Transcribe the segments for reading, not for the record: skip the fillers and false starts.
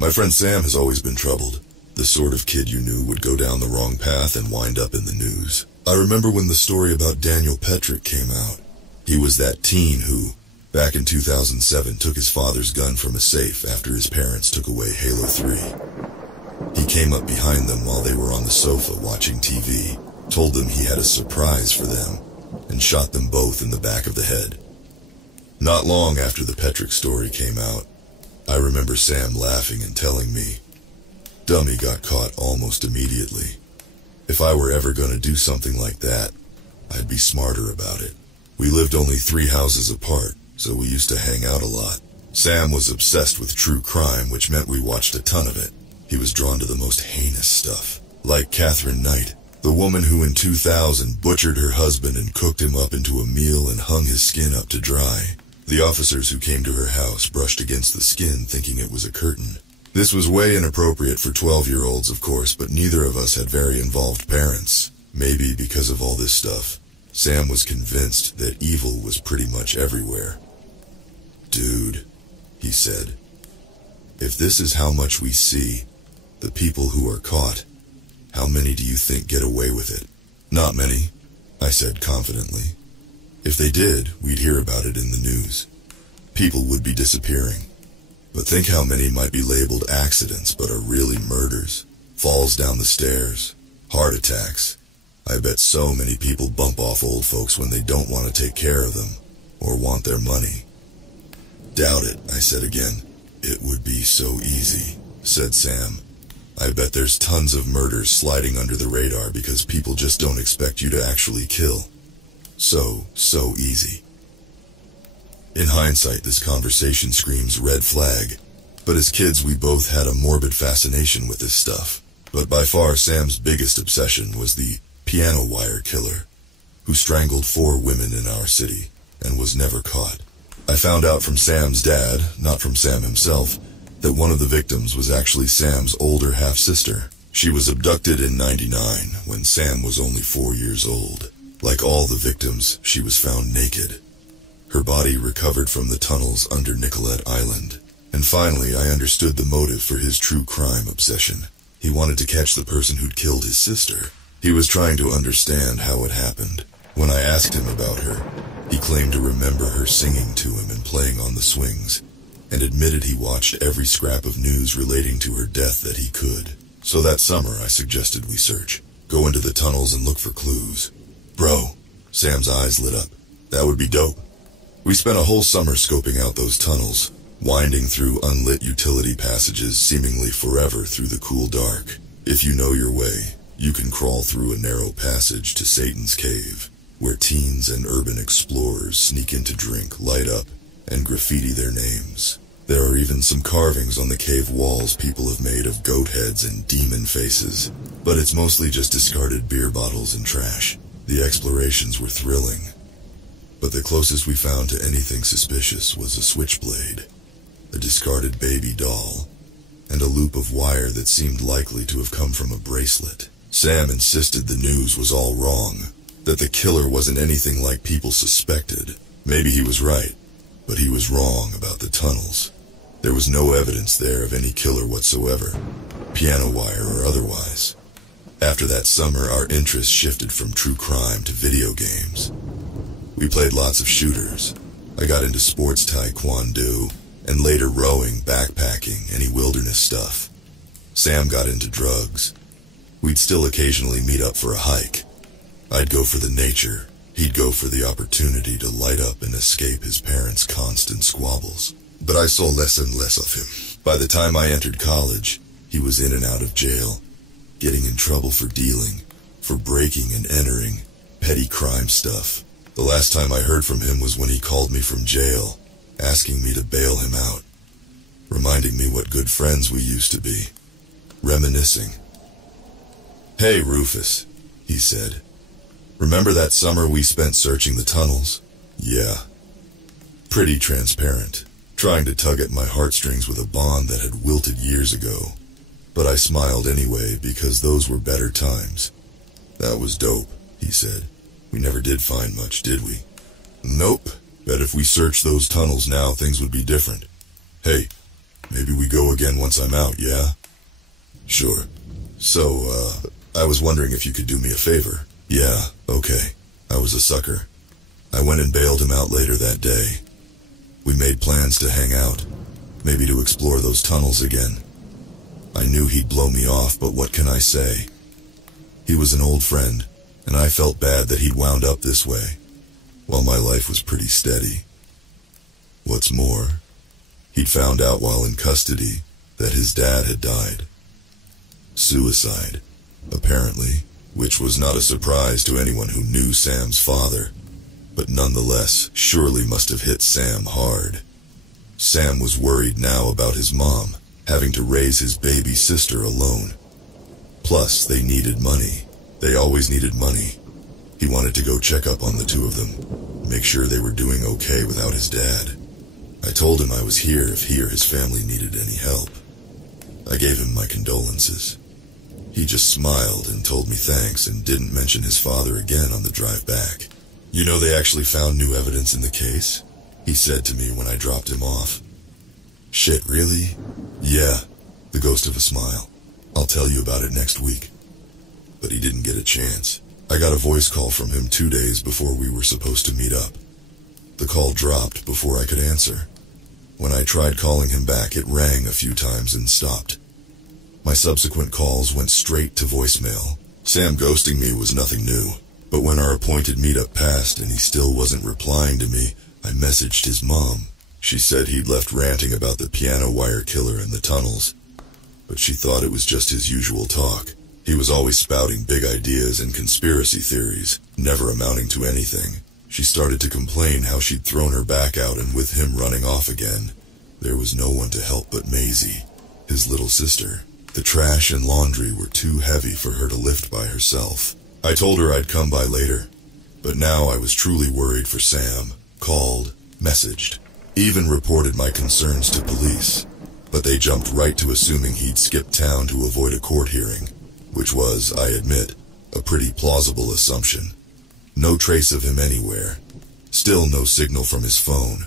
My friend Sam has always been troubled. The sort of kid you knew would go down the wrong path and wind up in the news. I remember when the story about Daniel Petrick came out. He was that teen who, back in 2007, took his father's gun from a safe after his parents took away Halo 3. He came up behind them while they were on the sofa watching TV, told them he had a surprise for them, and shot them both in the back of the head. Not long after the Petrick story came out, I remember Sam laughing and telling me, "Dummy got caught almost immediately. If I were ever going to do something like that, I'd be smarter about it." We lived only 3 houses apart, so we used to hang out a lot. Sam was obsessed with true crime, which meant we watched a ton of it. He was drawn to the most heinous stuff, like Catherine Knight, the woman who in 2000 butchered her husband and cooked him up into a meal and hung his skin up to dry. The officers who came to her house brushed against the skin thinking it was a curtain. This was way inappropriate for 12-year-olds, of course, but neither of us had very involved parents. Maybe because of all this stuff, Sam was convinced that evil was pretty much everywhere. "Dude," he said, "if this is how much we see, the people who are caught, how many do you think get away with it?" "Not many," I said confidently. "If they did, we'd hear about it in the news. People would be disappearing. But think how many might be labeled accidents but are really murders. Falls down the stairs, heart attacks. I bet so many people bump off old folks when they don't want to take care of them, or want their money." "Doubt it," I said again. "It would be so easy," said Sam. "I bet there's tons of murders sliding under the radar because people just don't expect you to actually kill. So easy." In hindsight, this conversation screams red flag, but as kids we both had a morbid fascination with this stuff. But by far Sam's biggest obsession was the piano wire killer, who strangled 4 women in our city and was never caught. I found out from Sam's dad, not from Sam himself, that one of the victims was actually Sam's older half-sister. She was abducted in '99 when Sam was only 4 years old. Like all the victims, she was found naked. Her body recovered from the tunnels under Nicolette Island. And finally, I understood the motive for his true crime obsession. He wanted to catch the person who'd killed his sister. He was trying to understand how it happened. When I asked him about her, he claimed to remember her singing to him and playing on the swings, and admitted he watched every scrap of news relating to her death that he could. So that summer, I suggested we search. Go into the tunnels and look for clues. "Bro," Sam's eyes lit up. "That would be dope." We spent a whole summer scoping out those tunnels, winding through unlit utility passages seemingly forever through the cool dark. If you know your way, you can crawl through a narrow passage to Satan's Cave, where teens and urban explorers sneak in to drink, light up, and graffiti their names. There are even some carvings on the cave walls people have made of goat heads and demon faces, but it's mostly just discarded beer bottles and trash. The explorations were thrilling, but the closest we found to anything suspicious was a switchblade, a discarded baby doll, and a loop of wire that seemed likely to have come from a bracelet. Sam insisted the news was all wrong, that the killer wasn't anything like people suspected. Maybe he was right, but he was wrong about the tunnels. There was no evidence there of any killer whatsoever, piano wire or otherwise. After that summer, our interest shifted from true crime to video games. We played lots of shooters. I got into sports taekwondo, and later rowing, backpacking, any wilderness stuff. Sam got into drugs. We'd still occasionally meet up for a hike. I'd go for the nature. He'd go for the opportunity to light up and escape his parents' constant squabbles. But I saw less and less of him. By the time I entered college, he was in and out of jail, getting in trouble for dealing, for breaking and entering, petty crime stuff. The last time I heard from him was when he called me from jail, asking me to bail him out, reminding me what good friends we used to be, reminiscing. "Hey, Rufus," he said. "Remember that summer we spent searching the tunnels?" "Yeah." Pretty transparent, trying to tug at my heartstrings with a bond that had wilted years ago. But I smiled anyway because those were better times. "That was dope," he said. "We never did find much, did we?" "Nope. Bet if we searched those tunnels now, things would be different. Hey, Maybe we go again once I'm out, yeah? Sure. So, I was wondering if you could do me a favor. Yeah, okay. I was a sucker. I went and bailed him out later that day. We made plans to hang out, maybe to explore those tunnels again. I knew he'd blow me off, but what can I say? He was an old friend, and I felt bad that he'd wound up this way, while my life was pretty steady. What's more, he'd found out while in custody that his dad had died. Suicide, apparently, which was not a surprise to anyone who knew Sam's father, but nonetheless surely must have hit Sam hard. Sam was worried now about his mom, having to raise his baby sister alone. Plus, they needed money. They always needed money. He wanted to go check up on the two of them, make sure they were doing okay without his dad. I told him I was here if he or his family needed any help. I gave him my condolences. He just smiled and told me thanks and didn't mention his father again on the drive back. You know, they actually found new evidence in the case, he said to me when I dropped him off. Shit, really? Yeah, the ghost of a smile. I'll tell you about it next week. But he didn't get a chance. I got a voice call from him 2 days before we were supposed to meet up. The call dropped before I could answer. When I tried calling him back, it rang a few times and stopped. My subsequent calls went straight to voicemail. Sam ghosting me was nothing new, but when our appointed meetup passed and he still wasn't replying to me, I messaged his mom. She said he'd left ranting about the piano wire killer in the tunnels, but she thought it was just his usual talk. He was always spouting big ideas and conspiracy theories, never amounting to anything. She started to complain how she'd thrown her back out, and with him running off again, there was no one to help but Maisie, his little sister. The trash and laundry were too heavy for her to lift by herself. I told her I'd come by later, but now I was truly worried for Sam. Called, messaged, even reported my concerns to police, but they jumped right to assuming he'd skipped town to avoid a court hearing, which was, I admit, a pretty plausible assumption. No trace of him anywhere. Still no signal from his phone.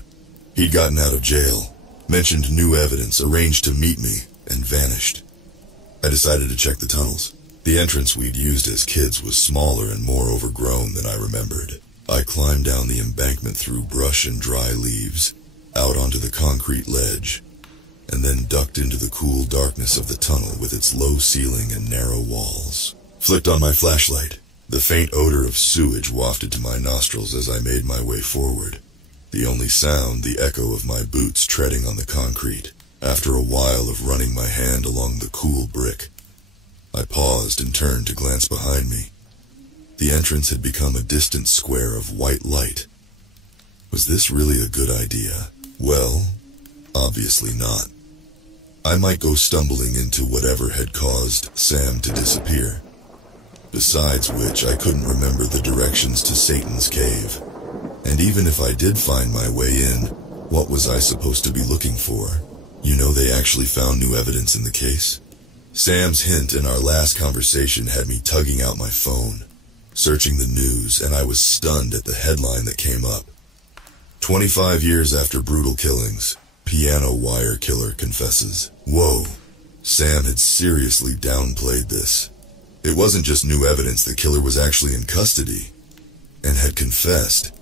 He'd gotten out of jail, mentioned new evidence, arranged to meet me, and vanished. I decided to check the tunnels. The entrance we'd used as kids was smaller and more overgrown than I remembered. I climbed down the embankment through brush and dry leaves, out onto the concrete ledge, and then ducked into the cool darkness of the tunnel with its low ceiling and narrow walls. Flicked on my flashlight. The faint odor of sewage wafted to my nostrils as I made my way forward. The only sound, the echo of my boots treading on the concrete. After a while of running my hand along the cool brick, I paused and turned to glance behind me. The entrance had become a distant square of white light. Was this really a good idea? Well, obviously not. I might go stumbling into whatever had caused Sam to disappear. Besides which, I couldn't remember the directions to Satan's cave. And even if I did find my way in, what was I supposed to be looking for? You know, they actually found new evidence in the case. Sam's hint in our last conversation had me tugging out my phone, searching the news, and I was stunned at the headline that came up. 25 years after brutal killings, piano wire killer confesses. Whoa, Sam had seriously downplayed this. It wasn't just new evidence, the killer was actually in custody, and had confessed.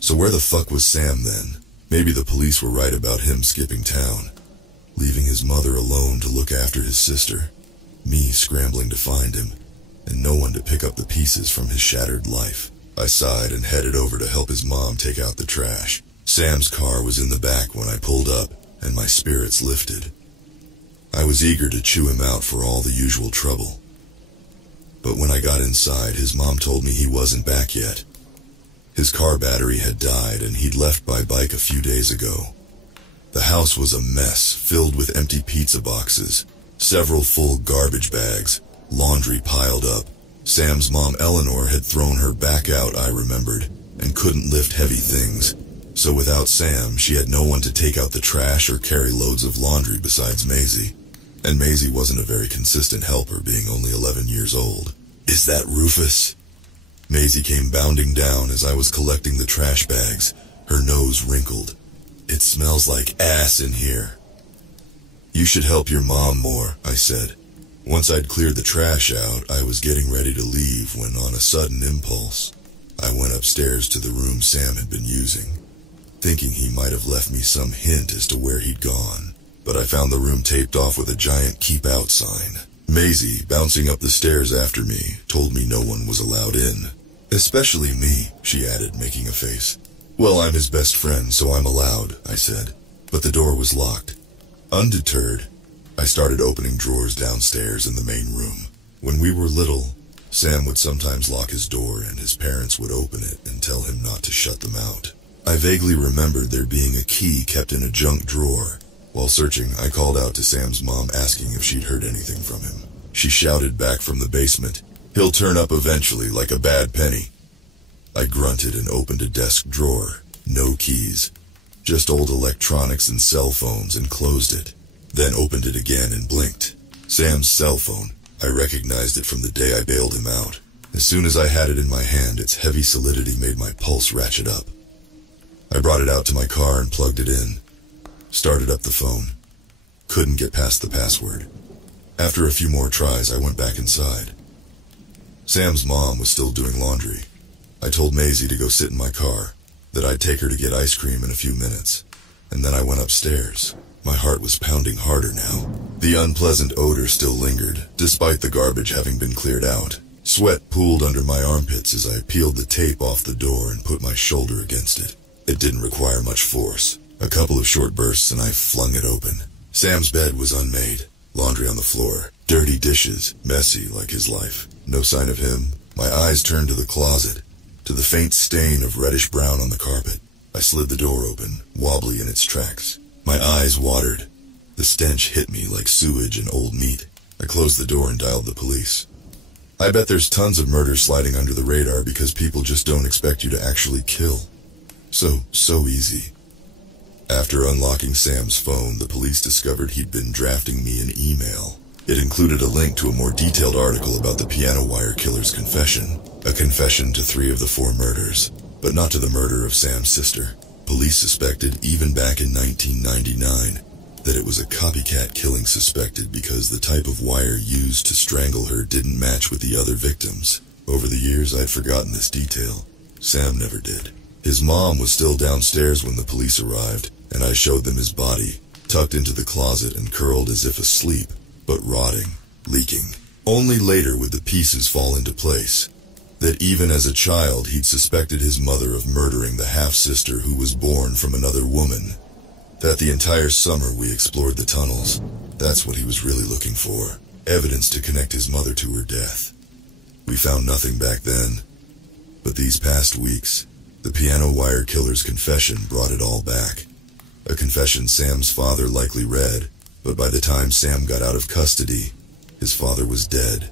So where the fuck was Sam then? Maybe the police were right about him skipping town, leaving his mother alone to look after his sister, me scrambling to find him, and no one to pick up the pieces from his shattered life. I sighed and headed over to help his mom take out the trash. Sam's car was in the back when I pulled up, and my spirits lifted. I was eager to chew him out for all the usual trouble. But when I got inside, his mom told me he wasn't back yet. His car battery had died, and he'd left by bike a few days ago. The house was a mess, filled with empty pizza boxes, several full garbage bags, laundry piled up. Sam's mom, Eleanor, had thrown her back out, I remembered, and couldn't lift heavy things. So without Sam, she had no one to take out the trash or carry loads of laundry besides Maisie. And Maisie wasn't a very consistent helper, being only 11 years old. Is that Rufus? Maisie came bounding down as I was collecting the trash bags, her nose wrinkled. It smells like ass in here. "You should help your mom more," I said. Once I'd cleared the trash out, I was getting ready to leave when, on a sudden impulse, I went upstairs to the room Sam had been using, thinking he might have left me some hint as to where he'd gone. But I found the room taped off with a giant "Keep Out" sign. Maisie, bouncing up the stairs after me, told me no one was allowed in. "Especially me," she added, making a face. "Well, I'm his best friend, so I'm allowed," I said. But the door was locked. Undeterred, I started opening drawers downstairs in the main room. When we were little, Sam would sometimes lock his door and his parents would open it and tell him not to shut them out. I vaguely remembered there being a key kept in a junk drawer. While searching, I called out to Sam's mom asking if she'd heard anything from him. She shouted back from the basement, "He'll turn up eventually like a bad penny." I grunted and opened a desk drawer. No keys. Just old electronics and cell phones, and closed it. Then opened it again and blinked. Sam's cell phone. I recognized it from the day I bailed him out. As soon as I had it in my hand, its heavy solidity made my pulse ratchet up. I brought it out to my car and plugged it in. Started up the phone. Couldn't get past the password. After a few more tries, I went back inside. Sam's mom was still doing laundry. I told Maisie to go sit in my car, that I'd take her to get ice cream in a few minutes, and then I went upstairs. My heart was pounding harder now. The unpleasant odor still lingered, despite the garbage having been cleared out. Sweat pooled under my armpits as I peeled the tape off the door and put my shoulder against it. It didn't require much force. A couple of short bursts and I flung it open. Sam's bed was unmade. Laundry on the floor. Dirty dishes, messy like his life. No sign of him. My eyes turned to the closet, to the faint stain of reddish-brown on the carpet. I slid the door open, wobbly in its tracks. My eyes watered. The stench hit me like sewage and old meat. I closed the door and dialed the police. I bet there's tons of murders sliding under the radar because people just don't expect you to actually kill. So easy. After unlocking Sam's phone, the police discovered he'd been drafting me an email. It included a link to a more detailed article about the piano wire killer's confession. A confession to 3 of the 4 murders, but not to the murder of Sam's sister. Police suspected, even back in 1999, that it was a copycat killing suspected because the type of wire used to strangle her didn't match with the other victims. Over the years, I'd forgotten this detail. Sam never did. His mom was still downstairs when the police arrived, and I showed them his body, tucked into the closet and curled as if asleep, but rotting, leaking. Only later would the pieces fall into place. That even as a child he'd suspected his mother of murdering the half-sister who was born from another woman. That the entire summer we explored the tunnels. That's what he was really looking for. Evidence to connect his mother to her death. We found nothing back then. But these past weeks, the piano wire killer's confession brought it all back. A confession Sam's father likely read, but by the time Sam got out of custody, his father was dead.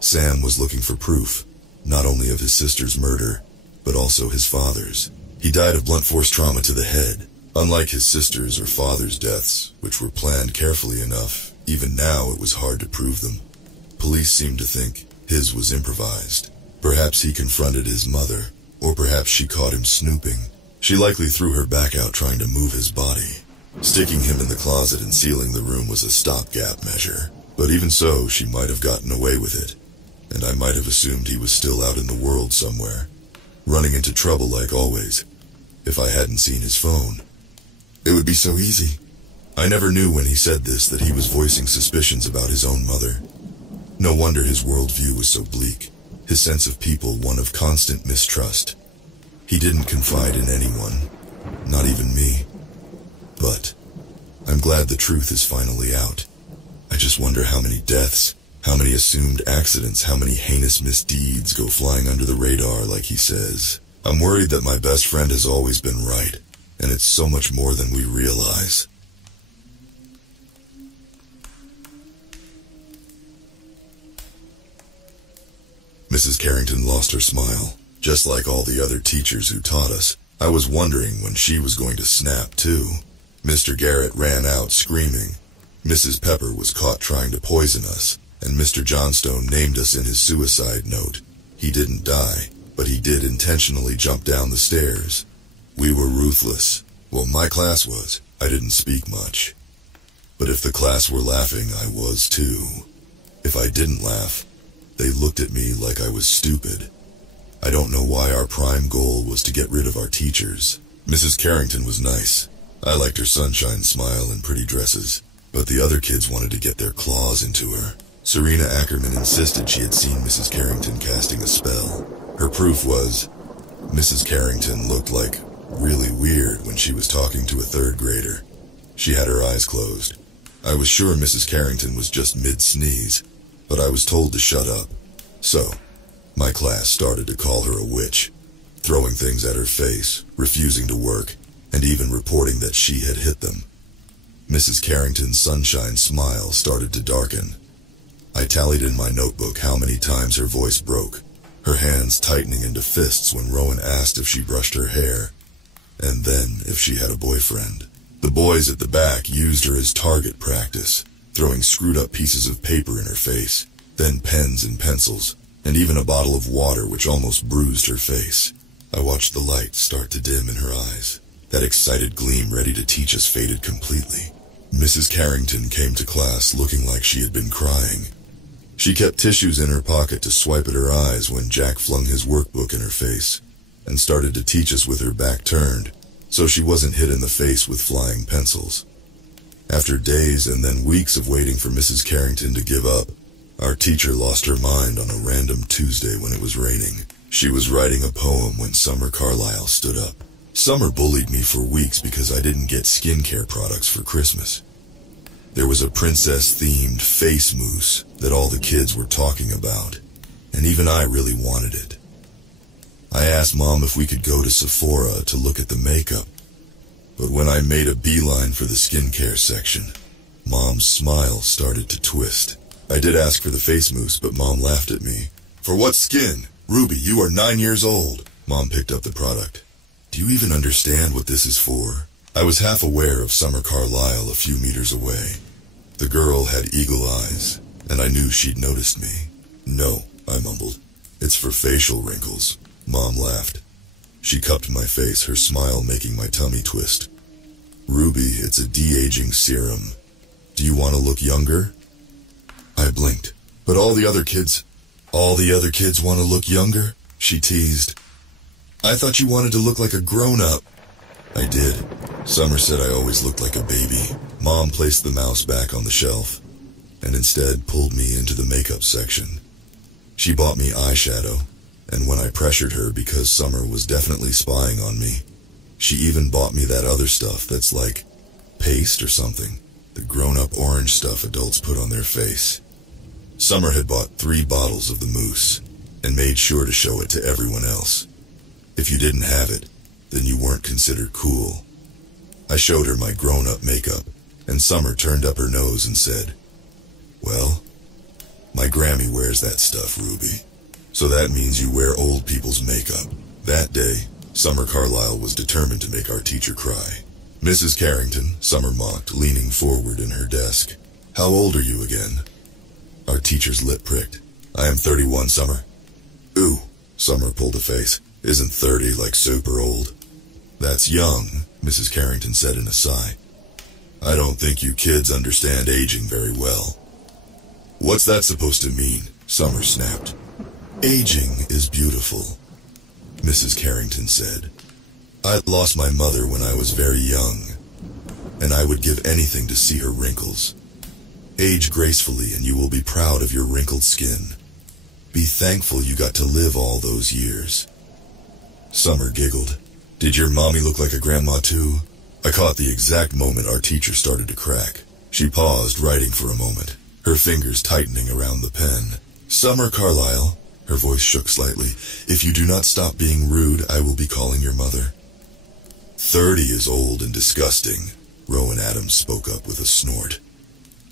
Sam was looking for proof, not only of his sister's murder, but also his father's. He died of blunt force trauma to the head. Unlike his sister's or father's deaths, which were planned carefully enough, even now it was hard to prove them. Police seemed to think his was improvised. Perhaps he confronted his mother, or perhaps she caught him snooping. She likely threw her back out trying to move his body. Sticking him in the closet and sealing the room was a stopgap measure. But even so, she might have gotten away with it. And I might have assumed he was still out in the world somewhere, running into trouble like always, if I hadn't seen his phone. It would be so easy. I never knew when he said this that he was voicing suspicions about his own mother. No wonder his worldview was so bleak, his sense of people one of constant mistrust. He didn't confide in anyone, not even me. But I'm glad the truth is finally out. I just wonder how many deaths, how many assumed accidents, how many heinous misdeeds go flying under the radar like he says. I'm worried that my best friend has always been right, and it's so much more than we realize. Mrs. Carrington lost her smile. Just like all the other teachers who taught us, I was wondering when she was going to snap too. Mr. Garrett ran out screaming. Mrs. Pepper was caught trying to poison us, and Mr. Johnstone named us in his suicide note. He didn't die, but he did intentionally jump down the stairs. We were ruthless. Well, my class was. I didn't speak much. But if the class were laughing, I was too. If I didn't laugh, they looked at me like I was stupid. I don't know why our prime goal was to get rid of our teachers. Mrs. Carrington was nice. I liked her sunshine smile and pretty dresses. But the other kids wanted to get their claws into her. Serena Ackerman insisted she had seen Mrs. Carrington casting a spell. Her proof was, Mrs. Carrington looked like really weird when she was talking to a third grader. She had her eyes closed. I was sure Mrs. Carrington was just mid-sneeze, but I was told to shut up. So, my class started to call her a witch, throwing things at her face, refusing to work, and even reporting that she had hit them. Mrs. Carrington's sunshine smile started to darken. I tallied in my notebook how many times her voice broke, her hands tightening into fists when Rowan asked if she brushed her hair, and then if she had a boyfriend. The boys at the back used her as target practice, throwing screwed-up pieces of paper in her face, then pens and pencils, and even a bottle of water which almost bruised her face. I watched the light start to dim in her eyes. That excited gleam ready to teach us faded completely. Mrs. Carrington came to class looking like she had been crying. She kept tissues in her pocket to swipe at her eyes when Jack flung his workbook in her face, and started to teach us with her back turned, so she wasn't hit in the face with flying pencils. After days and then weeks of waiting for Mrs. Carrington to give up, our teacher lost her mind on a random Tuesday when it was raining. She was writing a poem when Summer Carlyle stood up. Summer bullied me for weeks because I didn't get skincare products for Christmas. There was a princess-themed face mousse that all the kids were talking about, and even I really wanted it. I asked Mom if we could go to Sephora to look at the makeup, but when I made a beeline for the skincare section, Mom's smile started to twist. I did ask for the face mousse, but Mom laughed at me. "For what skin? Ruby, you are 9 years old." Mom picked up the product. "Do you even understand what this is for?" I was half aware of Summer Carlyle a few meters away. The girl had eagle eyes, and I knew she'd noticed me. "No," I mumbled. "It's for facial wrinkles." Mom laughed. She cupped my face, her smile making my tummy twist. "Ruby, it's a de-aging serum. Do you want to look younger?" I blinked. "But all the other kids want to look younger?" she teased. "I thought you wanted to look like a grown-up." I did. Summer said I always looked like a baby. Mom placed the mouse back on the shelf, and instead pulled me into the makeup section. She bought me eyeshadow, and when I pressured her because Summer was definitely spying on me, she even bought me that other stuff that's like paste or something, the grown-up orange stuff adults put on their face. Summer had bought 3 bottles of the mousse, and made sure to show it to everyone else. If you didn't have it, then you weren't considered cool. I showed her my grown-up makeup, and Summer turned up her nose and said, "Well, my Grammy wears that stuff, Ruby. So that means you wear old people's makeup." That day, Summer Carlyle was determined to make our teacher cry. "Mrs. Carrington," Summer mocked, leaning forward in her desk. "How old are you again?" Our teacher's lip pricked. "I am 31, Summer." "Ooh," Summer pulled a face. "Isn't 30 like super old?" "That's young," Mrs. Carrington said in a sigh. "I don't think you kids understand aging very well." "What's that supposed to mean?" Summer snapped. "Aging is beautiful," Mrs. Carrington said. "I lost my mother when I was very young, and I would give anything to see her wrinkles. Age gracefully and you will be proud of your wrinkled skin. Be thankful you got to live all those years." Summer giggled. "Did your mommy look like a grandma too?" I caught the exact moment our teacher started to crack. She paused, writing for a moment, her fingers tightening around the pen. "Summer Carlyle," her voice shook slightly, "if you do not stop being rude, I will be calling your mother." 30 is old and disgusting, Rowan Adams spoke up with a snort.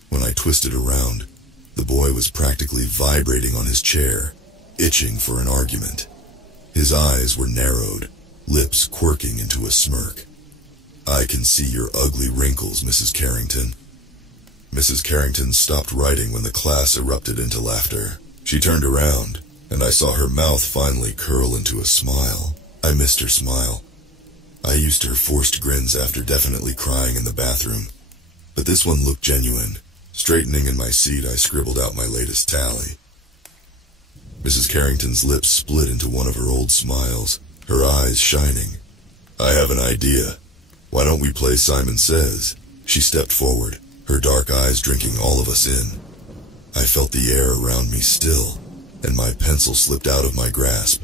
When I twisted around, the boy was practically vibrating on his chair, itching for an argument. His eyes were narrowed, lips quirking into a smirk. "I can see your ugly wrinkles, Mrs. Carrington." Mrs. Carrington stopped writing when the class erupted into laughter. She turned around, and I saw her mouth finally curl into a smile. I missed her smile. I used her forced grins after definitely crying in the bathroom. but this one looked genuine. Straightening in my seat, I scribbled out my latest tally. Mrs. Carrington's lips split into one of her old smiles, her eyes shining. "I have an idea. Why don't we play Simon Says?" She stepped forward, her dark eyes drinking all of us in. I felt the air around me still, and my pencil slipped out of my grasp.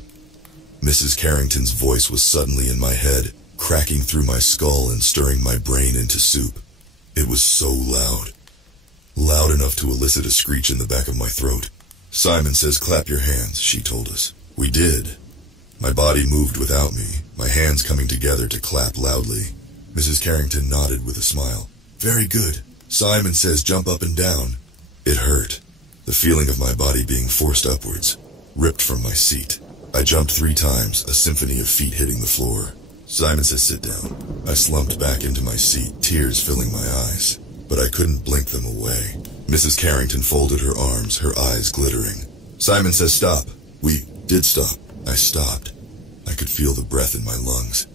Mrs. Carrington's voice was suddenly in my head, cracking through my skull and stirring my brain into soup. It was so loud. Loud enough to elicit a screech in the back of my throat. "Simon Says clap your hands," she told us. We did. My body moved without me, my hands coming together to clap loudly. Mrs. Carrington nodded with a smile. "Very good. Simon Says jump up and down." It hurt. The feeling of my body being forced upwards, ripped from my seat. I jumped 3 times, a symphony of feet hitting the floor. "Simon Says sit down." I slumped back into my seat, tears filling my eyes, but I couldn't blink them away. Mrs. Carrington folded her arms, her eyes glittering. "Simon Says stop." We did stop. I stopped. I could feel the breath in my lungs.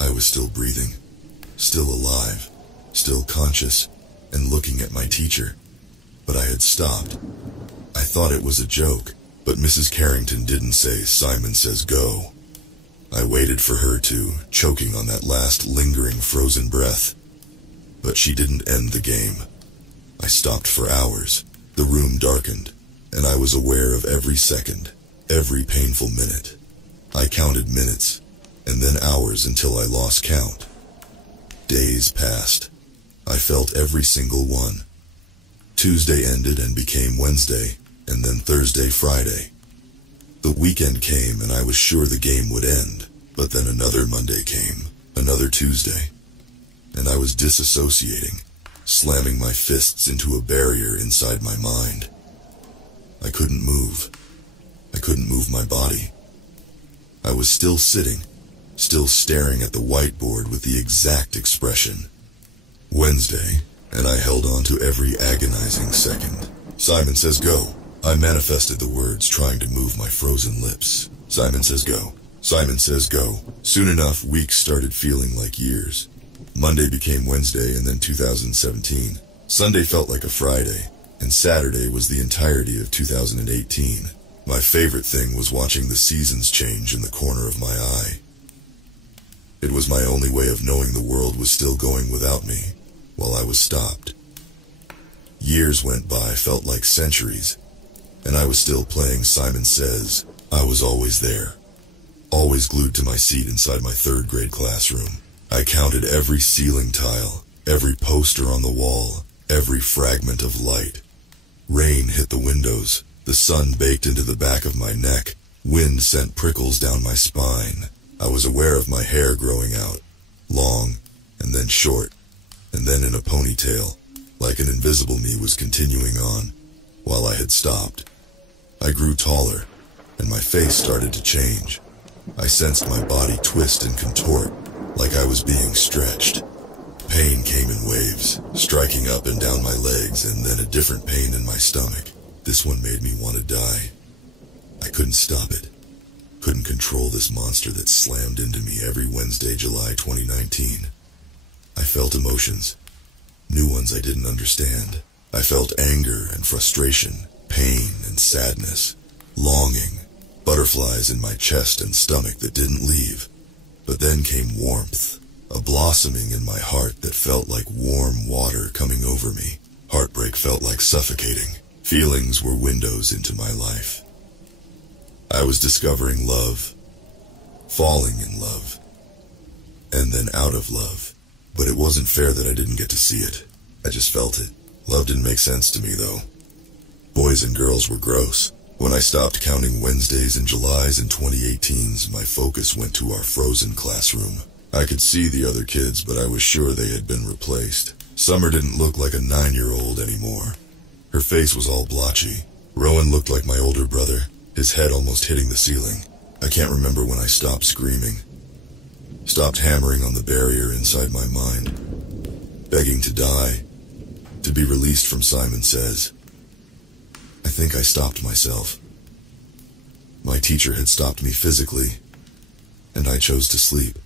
I was still breathing, still alive, still conscious, and looking at my teacher. But I had stopped. I thought it was a joke, but Mrs. Carrington didn't say, "Simon Says go." I waited for her to, choking on that last lingering frozen breath. But she didn't end the game. I stopped for hours. The room darkened, and I was aware of every second, every painful minute. I counted minutes, and then hours until I lost count. Days passed. I felt every single one. Tuesday ended and became Wednesday, and then Thursday, Friday. The weekend came and I was sure the game would end, but then another Monday came, another Tuesday, and I was disassociating, slamming my fists into a barrier inside my mind. I couldn't move. I couldn't move my body. I was still sitting, still staring at the whiteboard with the exact expression. Wednesday, and I held on to every agonizing second. "Simon Says go." I manifested the words, trying to move my frozen lips. "Simon Says go. Simon Says go." Soon enough, weeks started feeling like years. Monday became Wednesday and then 2017. Sunday felt like a Friday, and Saturday was the entirety of 2018. My favorite thing was watching the seasons change in the corner of my eye. It was my only way of knowing the world was still going without me, while I was stopped. Years went by, felt like centuries, and I was still playing Simon Says. I was always there, always glued to my seat inside my 3rd grade classroom. I counted every ceiling tile, every poster on the wall, every fragment of light. Rain hit the windows, the sun baked into the back of my neck, wind sent prickles down my spine. I was aware of my hair growing out, long, and then short, and then in a ponytail, like an invisible me was continuing on, while I had stopped. I grew taller, and my face started to change. I sensed my body twist and contort, like I was being stretched. Pain came in waves, striking up and down my legs, and then a different pain in my stomach. This one made me want to die. I couldn't stop it. Couldn't control this monster that slammed into me every Wednesday, July 2019. I felt emotions, new ones I didn't understand. I felt anger and frustration, pain and sadness, longing, butterflies in my chest and stomach that didn't leave. But then came warmth, a blossoming in my heart that felt like warm water coming over me. Heartbreak felt like suffocating. Feelings were windows into my life. I was discovering love, falling in love, and then out of love. But it wasn't fair that I didn't get to see it. I just felt it. Love didn't make sense to me, though. Boys and girls were gross. When I stopped counting Wednesdays and Julys and 2018s, my focus went to our frozen classroom. I could see the other kids, but I was sure they had been replaced. Summer didn't look like a 9-year-old anymore. Her face was all blotchy. Rowan looked like my older brother, his head almost hitting the ceiling. I can't remember when I stopped screaming, stopped hammering on the barrier inside my mind, begging to die, to be released from Simon Says. I think I stopped myself. My teacher had stopped me physically, and I chose to sleep.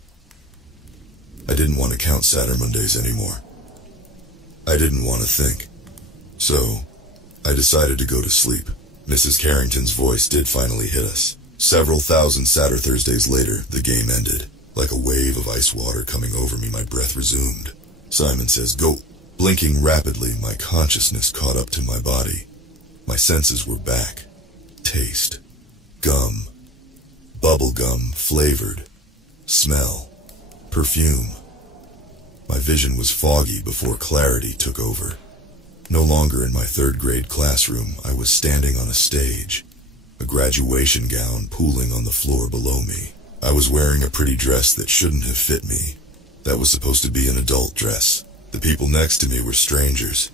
I didn't want to count Saturday Mondays anymore. I didn't want to think. So, I decided to go to sleep. Mrs. Carrington's voice did finally hit us. Several thousand Saturday Thursdays later, the game ended. Like a wave of ice water coming over me, my breath resumed. Simon says, "Go." Blinking rapidly, my consciousness caught up to my body. My senses were back. Taste. Gum. Bubble gum flavored. Smell. Perfume. My vision was foggy before clarity took over. No longer in my third-grade classroom, I was standing on a stage, a graduation gown pooling on the floor below me. I was wearing a pretty dress that shouldn't have fit me. That was supposed to be an adult dress. The people next to me were strangers.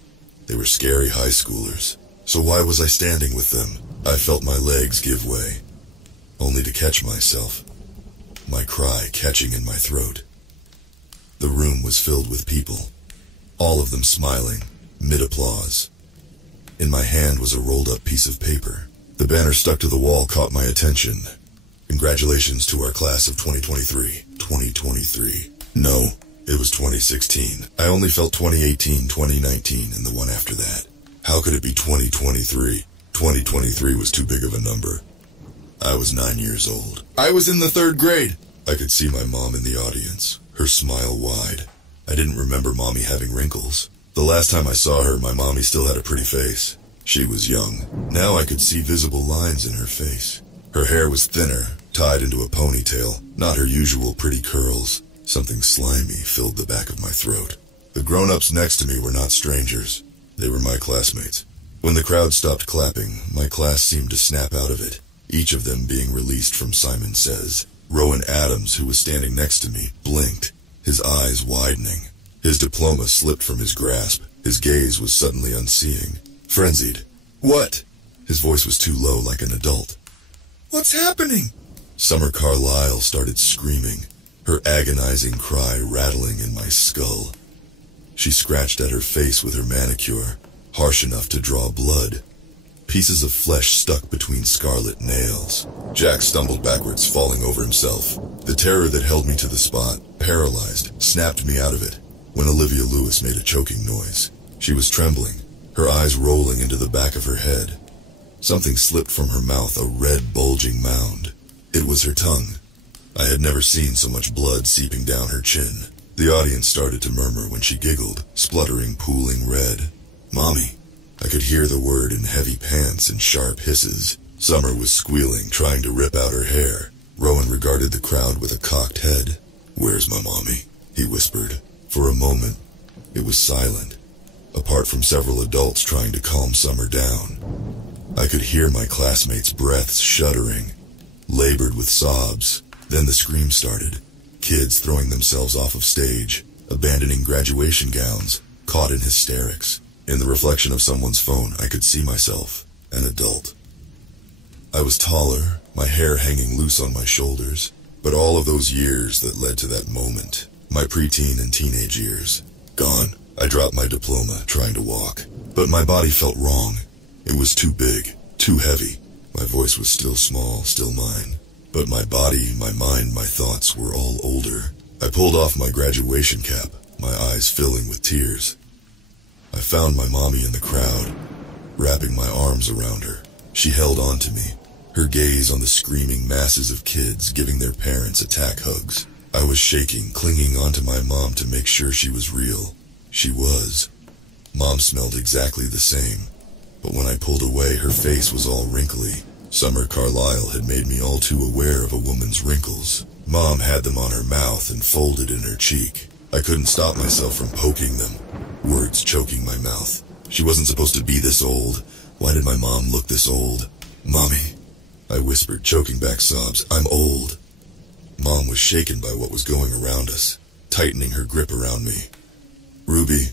They were scary high schoolers. So why was I standing with them? I felt my legs give way, only to catch myself, my cry catching in my throat. The room was filled with people, all of them smiling, mid-applause. In my hand was a rolled-up piece of paper. The banner stuck to the wall caught my attention. "Congratulations to our class of 2023. 2023. No, it was 2016. I only felt 2018, 2019, and the one after that. How could it be 2023? 2023 was too big of a number. I was 9 years old. I was in the third grade. I could see my mom in the audience, her smile wide. I didn't remember Mommy having wrinkles. The last time I saw her, my mommy still had a pretty face. She was young. Now I could see visible lines in her face. Her hair was thinner, tied into a ponytail, not her usual pretty curls. Something slimy filled the back of my throat. The grown-ups next to me were not strangers. They were my classmates. When the crowd stopped clapping, my class seemed to snap out of it, each of them being released from Simon Says. Rowan Adams, who was standing next to me, blinked, his eyes widening. His diploma slipped from his grasp. His gaze was suddenly unseeing, frenzied. "What?" His voice was too low, like an adult. "What's happening?" Summer Carlyle started screaming, her agonizing cry rattling in my skull. She scratched at her face with her manicure, harsh enough to draw blood. Pieces of flesh stuck between scarlet nails. Jack stumbled backwards, falling over himself. The terror that held me to the spot, paralyzed, snapped me out of it, when Olivia Lewis made a choking noise. She was trembling, her eyes rolling into the back of her head. Something slipped from her mouth, a red, bulging mound. It was her tongue. I had never seen so much blood seeping down her chin. The audience started to murmur when she giggled, spluttering, pooling red. "Mommy." I could hear the word in heavy pants and sharp hisses. Summer was squealing, trying to rip out her hair. Rowan regarded the crowd with a cocked head. "Where's my mommy?" he whispered. For a moment, it was silent, apart from several adults trying to calm Summer down. I could hear my classmates' breaths shuddering, labored with sobs. Then the screams started. Kids throwing themselves off of stage, abandoning graduation gowns, caught in hysterics. In the reflection of someone's phone, I could see myself, an adult. I was taller, my hair hanging loose on my shoulders, but all of those years that led to that moment, my preteen and teenage years, gone. I dropped my diploma, trying to walk, but my body felt wrong. It was too big, too heavy. My voice was still small, still mine, but my body, my mind, my thoughts were all older. I pulled off my graduation cap, my eyes filling with tears. I found my mommy in the crowd, wrapping my arms around her. She held on to me, her gaze on the screaming masses of kids giving their parents attack hugs. I was shaking, clinging onto my mom to make sure she was real. She was. Mom smelled exactly the same, but when I pulled away, her face was all wrinkly. Summer Carlyle had made me all too aware of a woman's wrinkles. Mom had them on her mouth and folded in her cheek. I couldn't stop myself from poking them, words choking my mouth. She wasn't supposed to be this old. Why did my mom look this old? "Mommy," I whispered, choking back sobs. "I'm old." Mom was shaken by what was going around us, tightening her grip around me. "Ruby,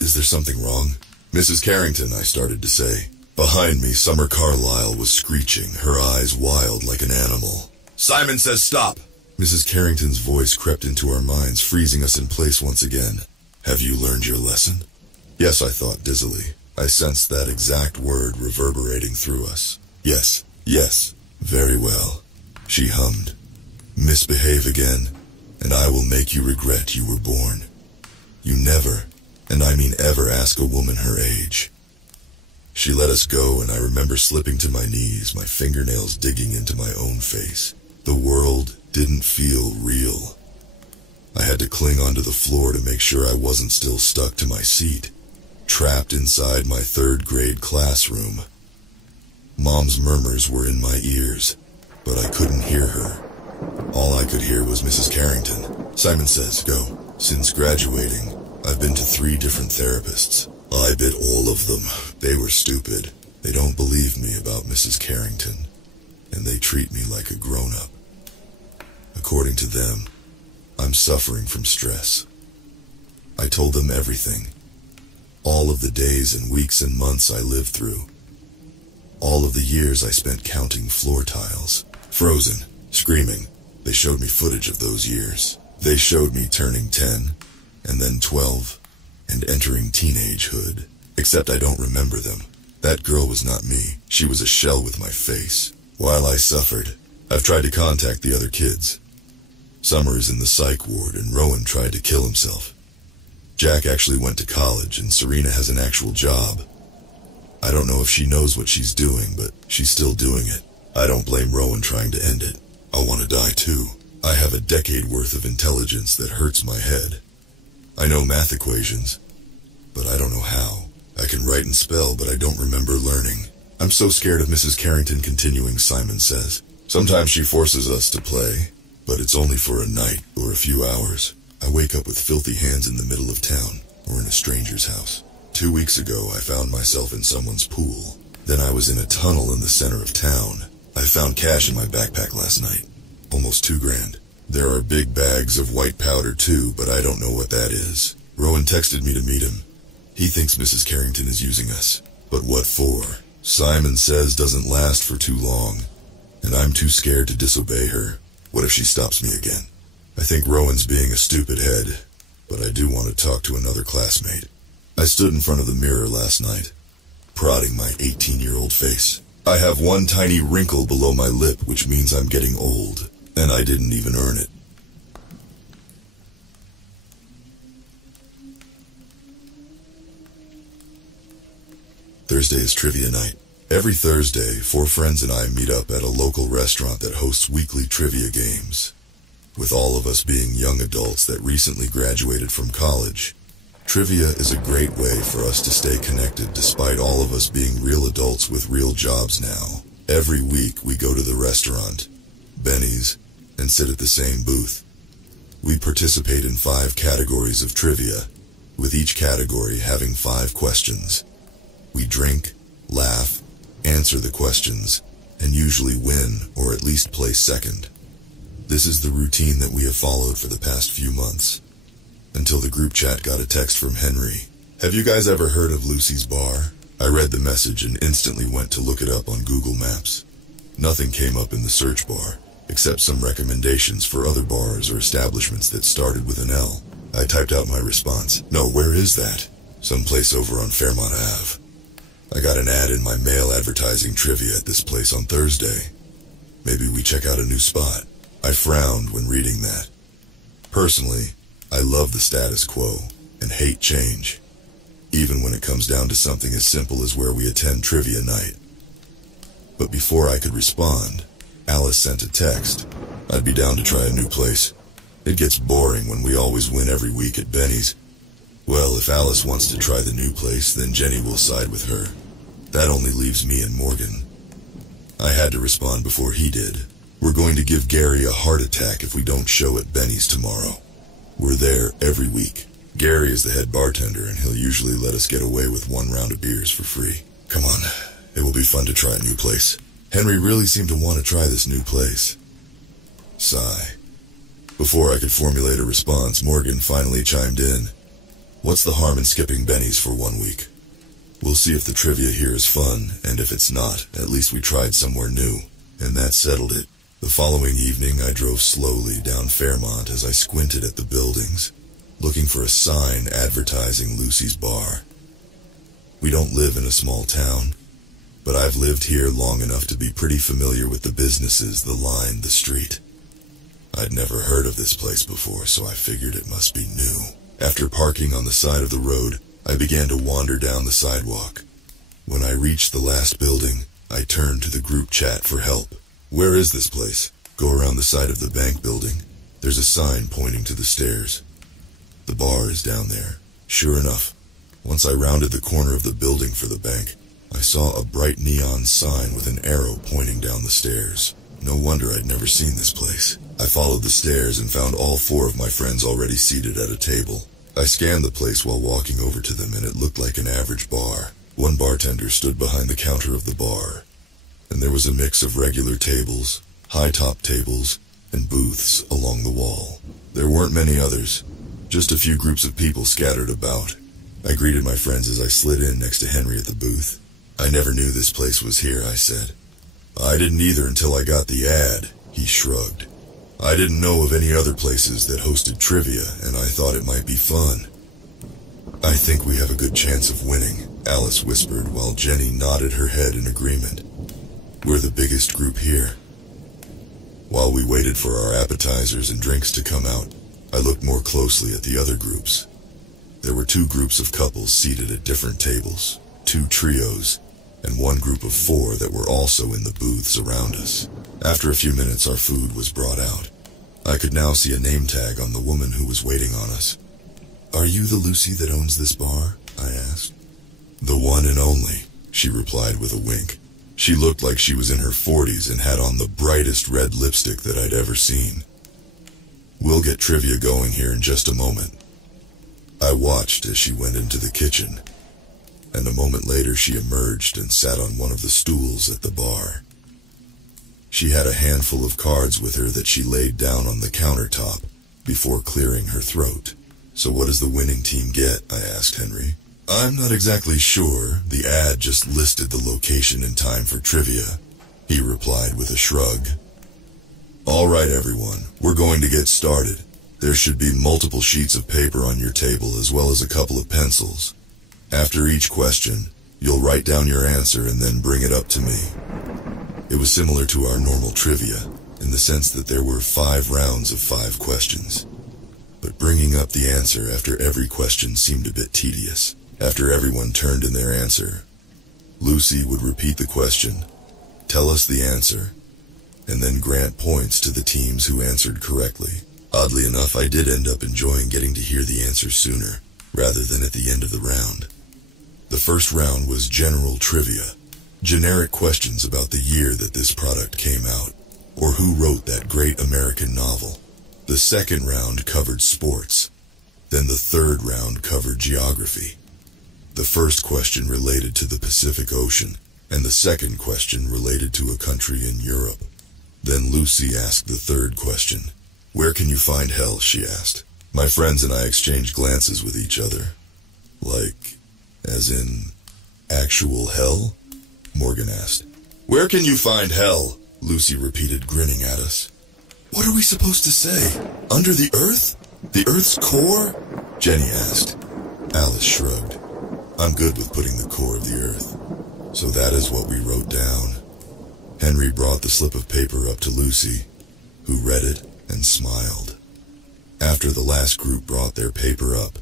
is there something wrong?" "Mrs. Carrington," I started to say. Behind me, Summer Carlyle was screeching, her eyes wild like an animal. "Simon Says stop!" Mrs. Carrington's voice crept into our minds, freezing us in place once again. "Have you learned your lesson?" Yes, I thought dizzily. I sensed that exact word reverberating through us. Yes, yes, very well. She hummed. "Misbehave again, and I will make you regret you were born. You never, And I mean ever ask a woman her age. She let us go, and I remember slipping to my knees, my fingernails digging into my own face. The world didn't feel real. I had to cling onto the floor to make sure I wasn't still stuck to my seat, trapped inside my third-grade classroom. Mom's murmurs were in my ears, but I couldn't hear her. All I could hear was Mrs. Carrington. Simon says, go. Since graduating, I've been to 3 different therapists. I bit all of them. They were stupid. They don't believe me about Mrs. Carrington, and they treat me like a grown-up. According to them, I'm suffering from stress. I told them everything. All of the days and weeks and months I lived through. All of the years I spent counting floor tiles. Frozen, screaming. They showed me footage of those years. They showed me turning 10, and then 12, and entering teenagehood. Except I don't remember them. That girl was not me. She was a shell with my face. While I suffered, I've tried to contact the other kids. Summer is in the psych ward, and Rowan tried to kill himself. Jack actually went to college, and Serena has an actual job. I don't know if she knows what she's doing, but she's still doing it. I don't blame Rowan trying to end it. I want to die too. I have a decade worth of intelligence that hurts my head. I know math equations, but I don't know how. I can write and spell, but I don't remember learning. I'm so scared of Mrs. Carrington continuing, Simon says. Sometimes she forces us to play, but it's only for a night or a few hours. I wake up with filthy hands in the middle of town, or in a stranger's house. 2 weeks ago, I found myself in someone's pool. Then I was in a tunnel in the center of town. I found cash in my backpack last night. Almost $2,000. There are big bags of white powder too, but I don't know what that is. Rowan texted me to meet him. He thinks Mrs. Carrington is using us. But what for? Simon says doesn't last for too long, and I'm too scared to disobey her. What if she stops me again? I think Rowan's being a stupid head, but I do want to talk to another classmate. I stood in front of the mirror last night, prodding my 18-year-old face. I have one tiny wrinkle below my lip, which means I'm getting old, and I didn't even earn it. Thursday is trivia night. Every Thursday, 4 friends and I meet up at a local restaurant that hosts weekly trivia games. With all of us being young adults that recently graduated from college, trivia is a great way for us to stay connected despite all of us being real adults with real jobs now. Every week we go to the restaurant, Benny's, and sit at the same booth. We participate in 5 categories of trivia, with each category having 5 questions. We drink, laugh, answer the questions, and usually win or at least place second. This is the routine that we have followed for the past few months, until the group chat got a text from Henry. Have you guys ever heard of Lucy's Bar? I read the message and instantly went to look it up on Google Maps. Nothing came up in the search bar, except some recommendations for other bars or establishments that started with an L. I typed out my response. No, where is that? Someplace over on Fairmont Ave. I got an ad in my mail advertising trivia at this place on Thursday. Maybe we check out a new spot. I frowned when reading that. Personally, I love the status quo and hate change, even when it comes down to something as simple as where we attend trivia night. But before I could respond, Alice sent a text. I'd be down to try a new place. It gets boring when we always win every week at Benny's. Well, if Alice wants to try the new place, then Jenny will side with her. That only leaves me and Morgan. I had to respond before he did. We're going to give Gary a heart attack if we don't show at Benny's tomorrow. We're there every week. Gary is the head bartender, and he'll usually let us get away with 1 round of beers for free. Come on, it will be fun to try a new place. Henry really seemed to want to try this new place. Sigh. Before I could formulate a response, Morgan finally chimed in. What's the harm in skipping Benny's for 1 week? We'll see if the trivia here is fun, and if it's not, at least we tried somewhere new. And that settled it. The following evening, I drove slowly down Fairmont as I squinted at the buildings, looking for a sign advertising Lucy's Bar. We don't live in a small town, but I've lived here long enough to be pretty familiar with the businesses that line the street. I'd never heard of this place before, so I figured it must be new. After parking on the side of the road, I began to wander down the sidewalk. When I reached the last building, I turned to the group chat for help. Where is this place? Go around the side of the bank building. There's a sign pointing to the stairs. The bar is down there. Sure enough, once I rounded the corner of the building for the bank, I saw a bright neon sign with an arrow pointing down the stairs. No wonder I'd never seen this place. I followed the stairs and found all 4 of my friends already seated at a table. I scanned the place while walking over to them, and it looked like an average bar. One bartender stood behind the counter of the bar, and there was a mix of regular tables, high-top tables, and booths along the wall. There weren't many others, just a few groups of people scattered about. I greeted my friends as I slid in next to Henry at the booth. I never knew this place was here, I said. I didn't either until I got the ad, he shrugged. I didn't know of any other places that hosted trivia, and I thought it might be fun. I think we have a good chance of winning, Alice whispered while Jenny nodded her head in agreement. We're the biggest group here. While we waited for our appetizers and drinks to come out, I looked more closely at the other groups. There were 2 groups of couples seated at different tables, 2 trios, and 1 group of 4 that were also in the booths around us. After a few minutes, our food was brought out. I could now see a name tag on the woman who was waiting on us. Are you the Lucy that owns this bar? I asked. The one and only, she replied with a wink. She looked like she was in her 40s and had on the brightest red lipstick that I'd ever seen. We'll get trivia going here in just a moment. I watched as she went into the kitchen, and a moment later she emerged and sat on one of the stools at the bar. She had a handful of cards with her that she laid down on the countertop before clearing her throat. So what does the winning team get? I asked Henry. I'm not exactly sure. The ad just listed the location and time for trivia, he replied with a shrug. All right, everyone, we're going to get started. There should be multiple sheets of paper on your table as well as a couple of pencils. After each question, you'll write down your answer and then bring it up to me. It was similar to our normal trivia, in the sense that there were 5 rounds of 5 questions. But bringing up the answer after every question seemed a bit tedious. After everyone turned in their answer, Lucy would repeat the question, tell us the answer, and then grant points to the teams who answered correctly. Oddly enough, I did end up enjoying getting to hear the answer sooner, rather than at the end of the round. The first round was general trivia, generic questions about the year that this product came out, or who wrote that great American novel. The second round covered sports. Then the third round covered geography. The first question related to the Pacific Ocean, and the second question related to a country in Europe. Then Lucy asked the third question. Where can you find hell? She asked. My friends and I exchanged glances with each other. Like, as in, actual hell? Morgan asked. Where can you find hell? Lucy repeated, grinning at us. What are we supposed to say? Under the earth? The earth's core? Jenny asked. Alice shrugged. I'm good with putting the core of the earth. So that is what we wrote down. Henry brought the slip of paper up to Lucy, who read it and smiled. After the last group brought their paper up,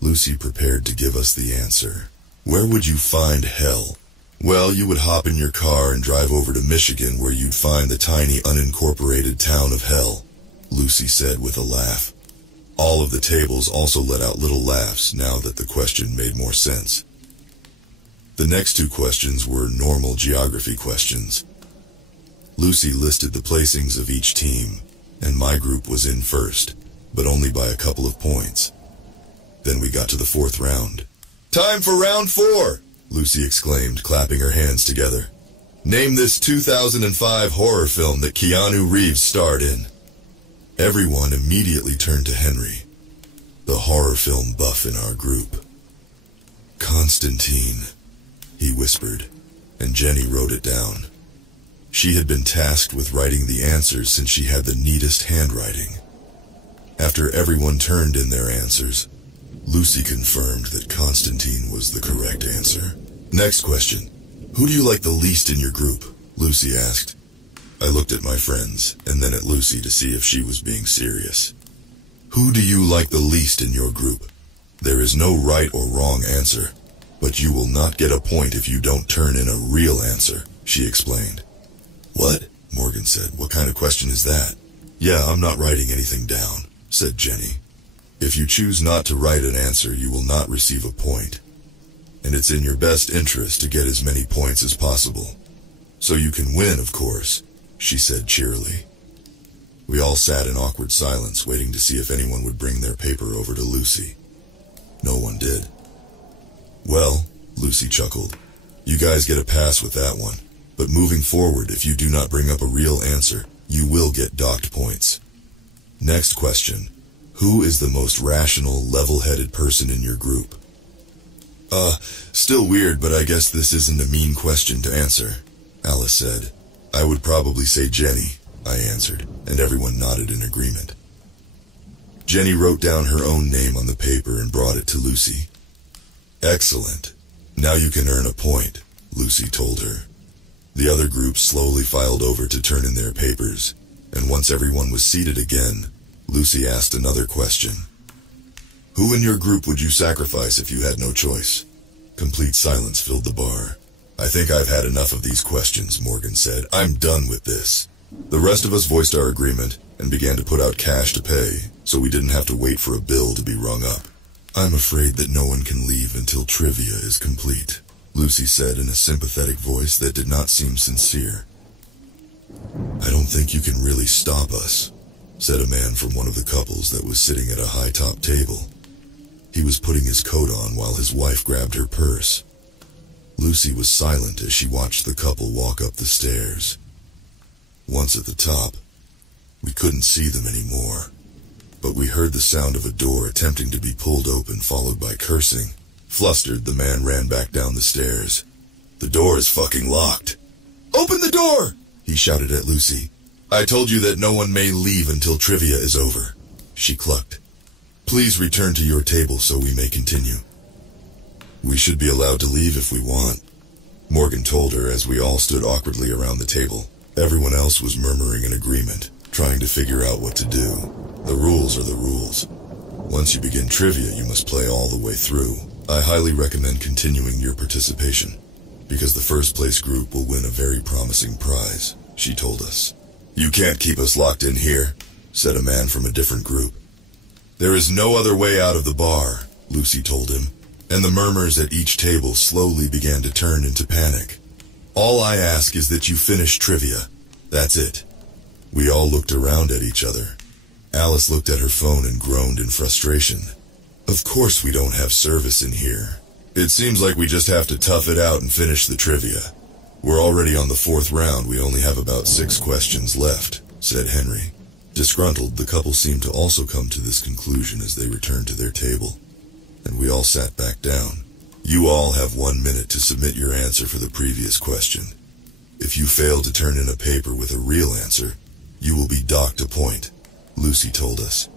Lucy prepared to give us the answer. Where would you find hell? Well, you would hop in your car and drive over to Michigan where you'd find the tiny unincorporated town of Hell, Lucy said with a laugh. All of the tables also let out little laughs now that the question made more sense. The next 2 questions were normal geography questions. Lucy listed the placings of each team, and my group was in first, but only by a couple of points. Then we got to the 4th round. Time for round 4! Lucy exclaimed, clapping her hands together. Name this 2005 horror film that Keanu Reeves starred in. Everyone immediately turned to Henry, the horror film buff in our group. Constantine, he whispered, and Jenny wrote it down. She had been tasked with writing the answers since she had the neatest handwriting. After everyone turned in their answers, Lucy confirmed that Constantine was the correct answer. Next question. Who do you like the least in your group? Lucy asked. I looked at my friends, and then at Lucy to see if she was being serious. Who do you like the least in your group? There is no right or wrong answer, but you will not get a point if you don't turn in a real answer, she explained. What? Morgan said. What kind of question is that? Yeah, I'm not writing anything down, said Jenny. If you choose not to write an answer, you will not receive a point. And it's in your best interest to get as many points as possible. So you can win, of course, she said cheerily. We all sat in awkward silence, waiting to see if anyone would bring their paper over to Lucy. No one did. Well, Lucy chuckled, you guys get a pass with that one. But moving forward, if you do not bring up a real answer, you will get docked points. Next question. Who is the most rational, level-headed person in your group? Still weird, but I guess this isn't a mean question to answer, Alice said. I would probably say Jenny, I answered, and everyone nodded in agreement. Jenny wrote down her own name on the paper and brought it to Lucy. Excellent. Now you can earn a point, Lucy told her. The other group slowly filed over to turn in their papers, and once everyone was seated again, Lucy asked another question. Who in your group would you sacrifice if you had no choice? Complete silence filled the bar. I think I've had enough of these questions, Morgan said. I'm done with this. The rest of us voiced our agreement and began to put out cash to pay, so we didn't have to wait for a bill to be rung up. I'm afraid that no one can leave until trivia is complete, Lucy said in a sympathetic voice that did not seem sincere. I don't think you can really stop us, said a man from one of the couples that was sitting at a high-top table. He was putting his coat on while his wife grabbed her purse. Lucy was silent as she watched the couple walk up the stairs. Once at the top, we couldn't see them anymore, but we heard the sound of a door attempting to be pulled open, followed by cursing. Flustered, the man ran back down the stairs. The door is fucking locked. Open the door! He shouted at Lucy. I told you that no one may leave until trivia is over, she clucked. Please return to your table so we may continue. We should be allowed to leave if we want, Morgan told her as we all stood awkwardly around the table. Everyone else was murmuring in agreement, trying to figure out what to do. The rules are the rules. Once you begin trivia, you must play all the way through. I highly recommend continuing your participation, because the first place group will win a very promising prize, she told us. You can't keep us locked in here, said a man from a different group. There is no other way out of the bar, Lucy told him, and the murmurs at each table slowly began to turn into panic. All I ask is that you finish trivia. That's it. We all looked around at each other. Alice looked at her phone and groaned in frustration. Of course we don't have service in here. It seems like we just have to tough it out and finish the trivia. We're already on the 4th round. We only have about 6 questions left, said Henry. Disgruntled, the couple seemed to also come to this conclusion as they returned to their table, and we all sat back down. You all have 1 minute to submit your answer for the previous question. If you fail to turn in a paper with a real answer, you will be docked a point, Lucy told us.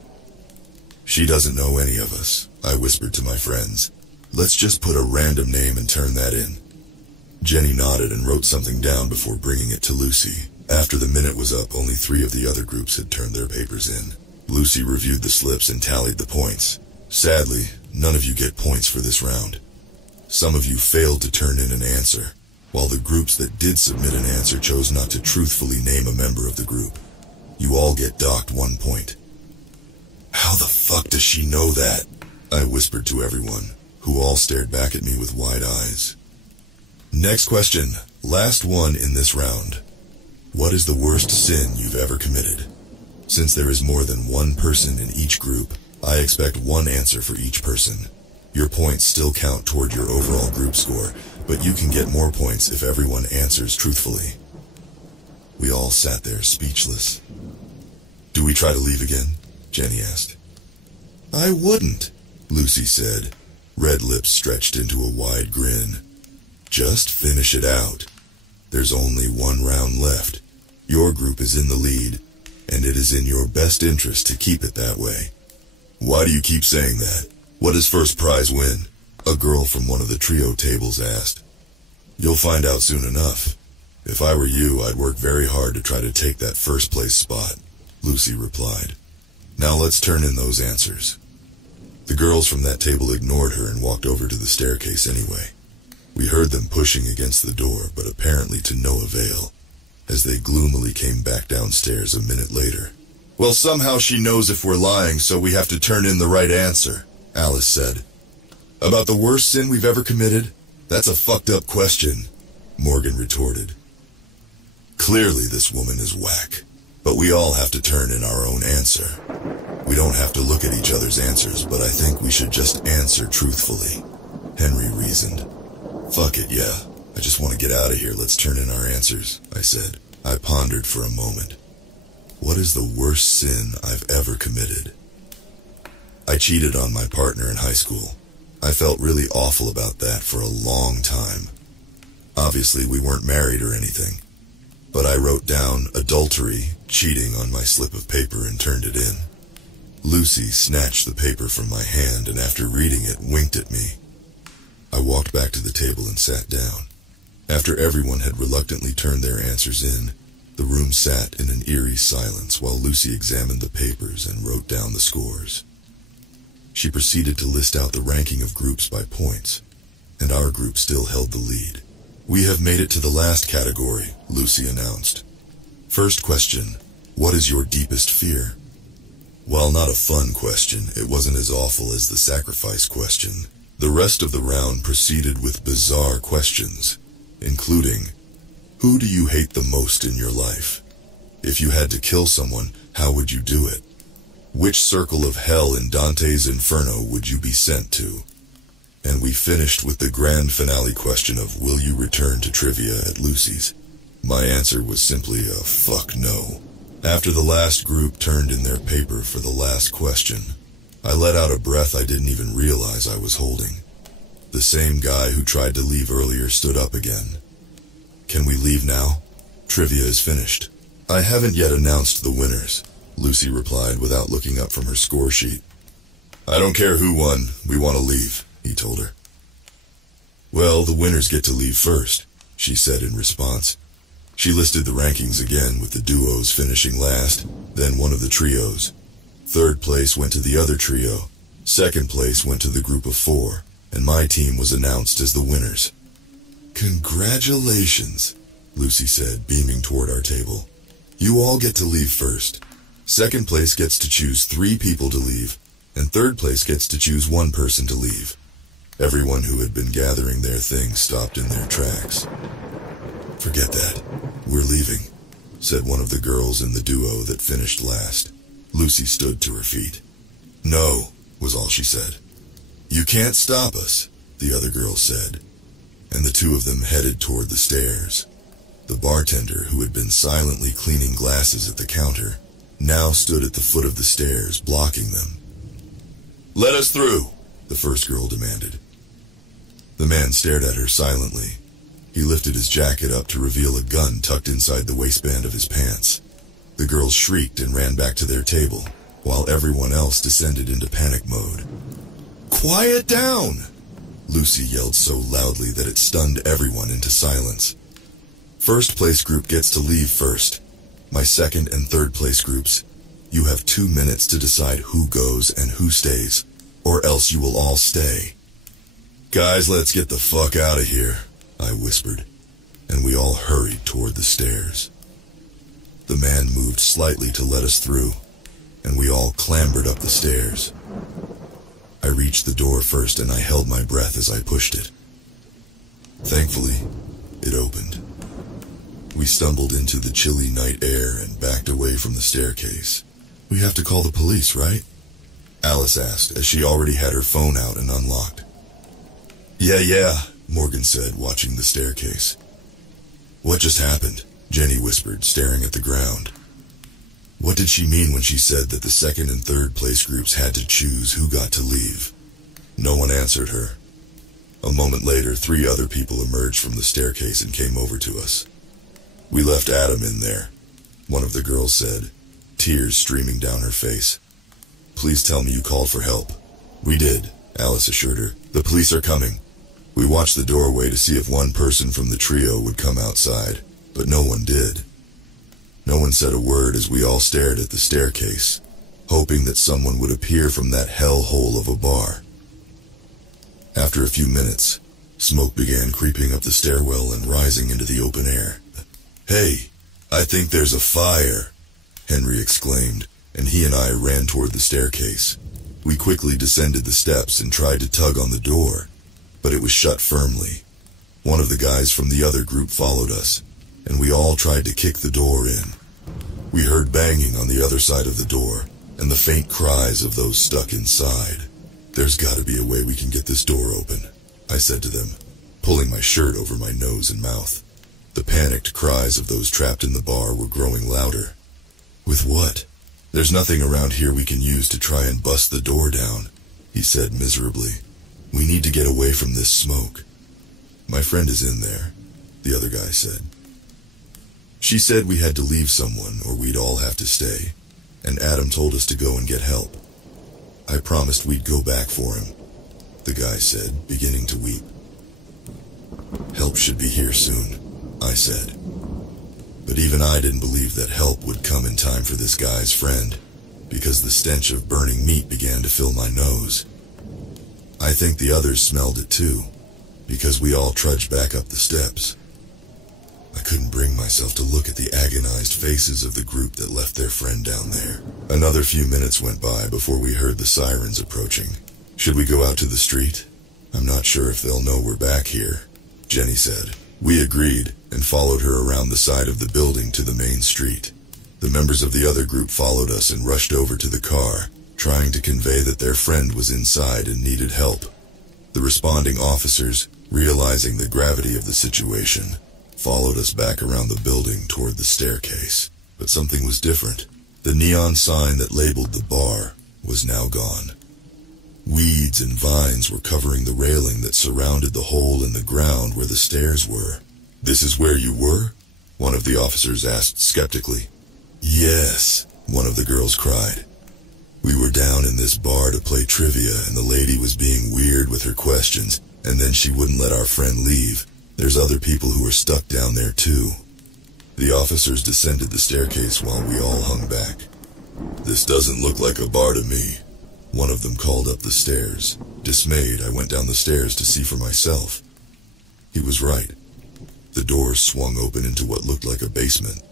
She doesn't know any of us, I whispered to my friends. Let's just put a random name and turn that in. Jenny nodded and wrote something down before bringing it to Lucy. After the minute was up, only 3 of the other groups had turned their papers in. Lucy reviewed the slips and tallied the points. Sadly, none of you get points for this round. Some of you failed to turn in an answer, while the groups that did submit an answer chose not to truthfully name a member of the group. You all get docked 1 point. How the fuck does she know that? I whispered to everyone, who all stared back at me with wide eyes. Next question, last one in this round. What is the worst sin you've ever committed? Since there is more than 1 person in each group, I expect 1 answer for each person. Your points still count toward your overall group score, but you can get more points if everyone answers truthfully. We all sat there speechless. Do we try to leave again? Jenny asked. I wouldn't, Lucy said, red lips stretched into a wide grin. Just finish it out. There's only 1 round left. Your group is in the lead, and it is in your best interest to keep it that way. Why do you keep saying that? What does first prize win? A girl from one of the trio tables asked. You'll find out soon enough. If I were you, I'd work very hard to try to take that first place spot, Lucy replied. Now let's turn in those answers. The girls from that table ignored her and walked over to the staircase anyway. We heard them pushing against the door, but apparently to no avail, as they gloomily came back downstairs a minute later. "Well, somehow she knows if we're lying, so we have to turn in the right answer," Alice said. "About the worst sin we've ever committed? That's a fucked up question," Morgan retorted. "Clearly this woman is whack, but we all have to turn in our own answer. We don't have to look at each other's answers, but I think we should just answer truthfully," Henry reasoned. "Fuck it, yeah. I just want to get out of here. Let's turn in our answers," I said. I pondered for a moment. What is the worst sin I've ever committed? I cheated on my partner in high school. I felt really awful about that for a long time. Obviously, we weren't married or anything, but I wrote down adultery, cheating on my slip of paper and turned it in. Lucy snatched the paper from my hand and after reading it, winked at me. I walked back to the table and sat down. After everyone had reluctantly turned their answers in, the room sat in an eerie silence while Lucy examined the papers and wrote down the scores. She proceeded to list out the ranking of groups by points, and our group still held the lead. "We have made it to the last category," Lucy announced. "First question, what is your deepest fear?" While not a fun question, it wasn't as awful as the sacrifice question. The rest of the round proceeded with bizarre questions, including, who do you hate the most in your life? If you had to kill someone, how would you do it? Which circle of hell in Dante's Inferno would you be sent to? And we finished with the grand finale question of, will you return to trivia at Lucy's? My answer was simply a fuck no. After the last group turned in their paper for the last question, I let out a breath I didn't even realize I was holding. The same guy who tried to leave earlier stood up again. "Can we leave now? Trivia is finished." "I haven't yet announced the winners," Lucy replied without looking up from her score sheet. "I don't care who won, we want to leave," he told her. "Well, the winners get to leave first," she said in response. She listed the rankings again, with the duos finishing last, then one of the trios. Third place went to the other trio, second place went to the group of 4, and my team was announced as the winners. "Congratulations," Lucy said, beaming toward our table. "You all get to leave first. Second place gets to choose 3 people to leave, and third place gets to choose 1 person to leave." Everyone who had been gathering their things stopped in their tracks. "Forget that. We're leaving," said one of the girls in the duo that finished last. Lucy stood to her feet. "No," was all she said. "You can't stop us," the other girl said, and the two of them headed toward the stairs. The bartender, who had been silently cleaning glasses at the counter, now stood at the foot of the stairs, blocking them. "Let us through," the first girl demanded. The man stared at her silently. He lifted his jacket up to reveal a gun tucked inside the waistband of his pants. The girls shrieked and ran back to their table, while everyone else descended into panic mode. "Quiet down!" Lucy yelled so loudly that it stunned everyone into silence. "First place group gets to leave first. My second and third place groups, you have 2 minutes to decide who goes and who stays, or else you will all stay." "Guys, let's get the fuck out of here," I whispered, and we all hurried toward the stairs. The man moved slightly to let us through, and we all clambered up the stairs. I reached the door first, and I held my breath as I pushed it. Thankfully, it opened. We stumbled into the chilly night air and backed away from the staircase. "We have to call the police, right?" Alice asked, as she already had her phone out and unlocked. Yeah, Morgan said, watching the staircase. "What just happened?" Jenny whispered, staring at the ground. What did she mean when she said that the second and third place groups had to choose who got to leave? No one answered her. A moment later, 3 other people emerged from the staircase and came over to us. "We left Adam in there," one of the girls said, tears streaming down her face. "Please tell me you called for help." "We did," Alice assured her. "The police are coming." We watched the doorway to see if one person from the trio would come outside, but no one did. No one said a word as we all stared at the staircase. hoping that someone would appear from that hellhole of a bar. After a few minutes, smoke began creeping up the stairwell and rising into the open air. "Hey, I think there's a fire," Henry exclaimed, and he and I ran toward the staircase. We quickly descended the steps and tried to tug on the door, but it was shut firmly. One of the guys from the other group followed us, and we all tried to kick the door in. We heard banging on the other side of the door, and the faint cries of those stuck inside. "There's got to be a way we can get this door open," I said to them, pulling my shirt over my nose and mouth. The panicked cries of those trapped in the bar were growing louder. "With what? There's nothing around here we can use to try and bust the door down," he said miserably. "We need to get away from this smoke." "My friend is in there," the other guy said. "She said we had to leave someone or we'd all have to stay, and Adam told us to go and get help. I promised we'd go back for him," the guy said, beginning to weep. "Help should be here soon," I said. But even I didn't believe that help would come in time for this guy's friend, because the stench of burning meat began to fill my nose. I think the others smelled it too, because we all trudged back up the steps. I couldn't bring myself to look at the agonized faces of the group that left their friend down there. Another few minutes went by before we heard the sirens approaching. "Should we go out to the street? I'm not sure if they'll know we're back here," Jenny said. We agreed and followed her around the side of the building to the main street. The members of the other group followed us and rushed over to the car, trying to convey that their friend was inside and needed help. The responding officers, realizing the gravity of the situation, followed us back around the building toward the staircase. But something was different. The neon sign that labeled the bar was now gone. Weeds and vines were covering the railing that surrounded the hole in the ground where the stairs were. "This is where you were?" one of the officers asked skeptically. "Yes," one of the girls cried. "We were down in this bar to play trivia, and the lady was being weird with her questions, and then she wouldn't let our friend leave. There's other people who are stuck down there too." The officers descended the staircase while we all hung back. "This doesn't look like a bar to me," one of them called up the stairs. Dismayed, I went down the stairs to see for myself. He was right. The doors swung open into what looked like a basement,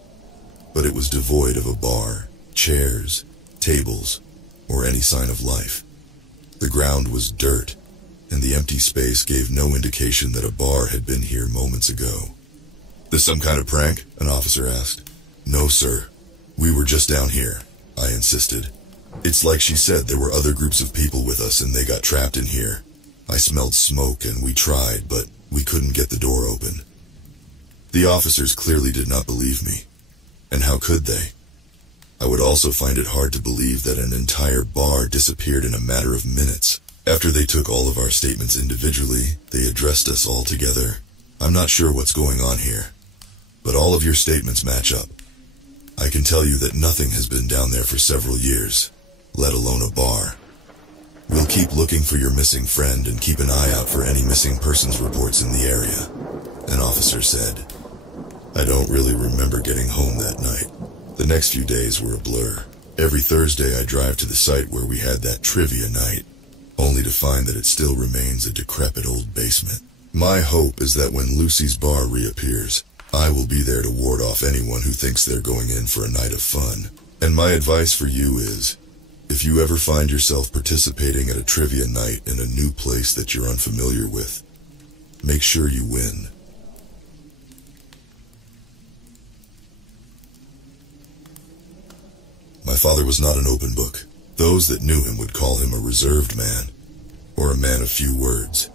but it was devoid of a bar, chairs, tables, or any sign of life. The ground was dirt, and the empty space gave no indication that a bar had been here moments ago. "This some kind of prank?" an officer asked. "No, sir. We were just down here," I insisted. "It's like she said there were other groups of people with us and they got trapped in here. I smelled smoke and we tried, but we couldn't get the door open." The officers clearly did not believe me. And how could they? I would also find it hard to believe that an entire bar disappeared in a matter of minutes. After they took all of our statements individually, they addressed us all together. "I'm not sure what's going on here, but all of your statements match up. I can tell you that nothing has been down there for several years, let alone a bar. We'll keep looking for your missing friend and keep an eye out for any missing persons reports in the area," an officer said. I don't really remember getting home that night. The next few days were a blur. Every Thursday I drive to the site where we had that trivia night, only to find that it still remains a decrepit old basement. My hope is that when Lucy's bar reappears, I will be there to ward off anyone who thinks they're going in for a night of fun. And my advice for you is, if you ever find yourself participating at a trivia night in a new place that you're unfamiliar with, make sure you win. My father was not an open book. Those that knew him would call him a reserved man, or a man of few words.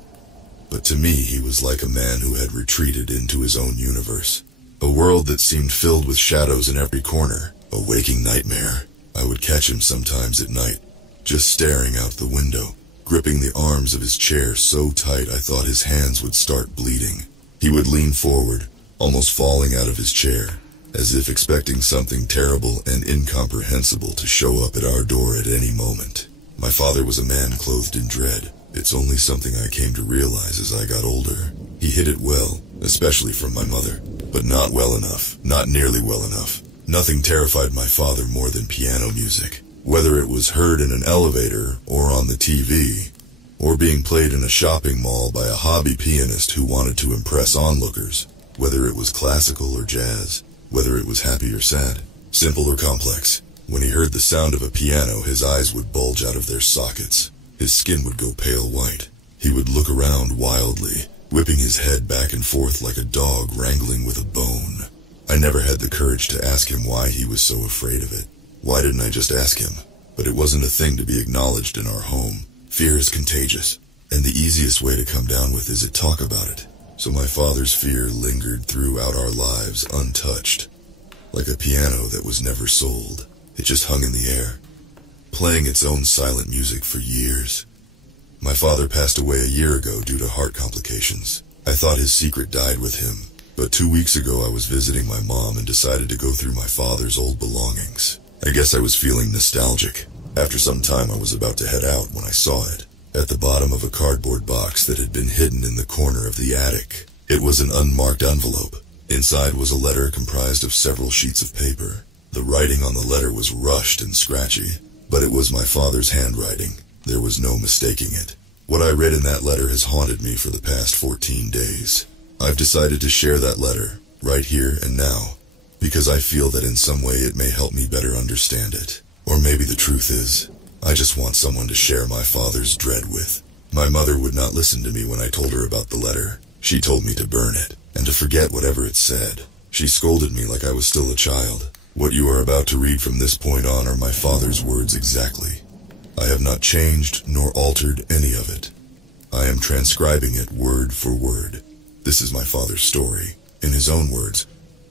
But to me, he was like a man who had retreated into his own universe. A world that seemed filled with shadows in every corner, a waking nightmare. I would catch him sometimes at night, just staring out the window, gripping the arms of his chair so tight I thought his hands would start bleeding. He would lean forward, almost falling out of his chair, as if expecting something terrible and incomprehensible to show up at our door at any moment. My father was a man clothed in dread. It's only something I came to realize as I got older. He hid it well, especially from my mother, but not well enough, not nearly well enough. Nothing terrified my father more than piano music. Whether it was heard in an elevator or on the TV, or being played in a shopping mall by a hobby pianist who wanted to impress onlookers, whether it was classical or jazz, whether it was happy or sad, simple or complex. When he heard the sound of a piano, his eyes would bulge out of their sockets. His skin would go pale white. He would look around wildly, whipping his head back and forth like a dog wrangling with a bone. I never had the courage to ask him why he was so afraid of it. Why didn't I just ask him? But it wasn't a thing to be acknowledged in our home. Fear is contagious, and the easiest way to come down with is to talk about it. So my father's fear lingered throughout our lives untouched, like a piano that was never sold. It just hung in the air, playing its own silent music for years. My father passed away a year ago due to heart complications. I thought his secret died with him, but 2 weeks ago I was visiting my mom and decided to go through my father's old belongings. I guess I was feeling nostalgic. After some time I was about to head out when I saw it, at the bottom of a cardboard box that had been hidden in the corner of the attic. It was an unmarked envelope. Inside was a letter comprised of several sheets of paper. The writing on the letter was rushed and scratchy, but it was my father's handwriting. There was no mistaking it. What I read in that letter has haunted me for the past 14 days. I've decided to share that letter, right here and now, because I feel that in some way it may help me better understand it. Or maybe the truth is, I just want someone to share my father's dread with. My mother would not listen to me when I told her about the letter. She told me to burn it, and to forget whatever it said. She scolded me like I was still a child. What you are about to read from this point on are my father's words exactly. I have not changed nor altered any of it. I am transcribing it word for word. This is my father's story. In his own words,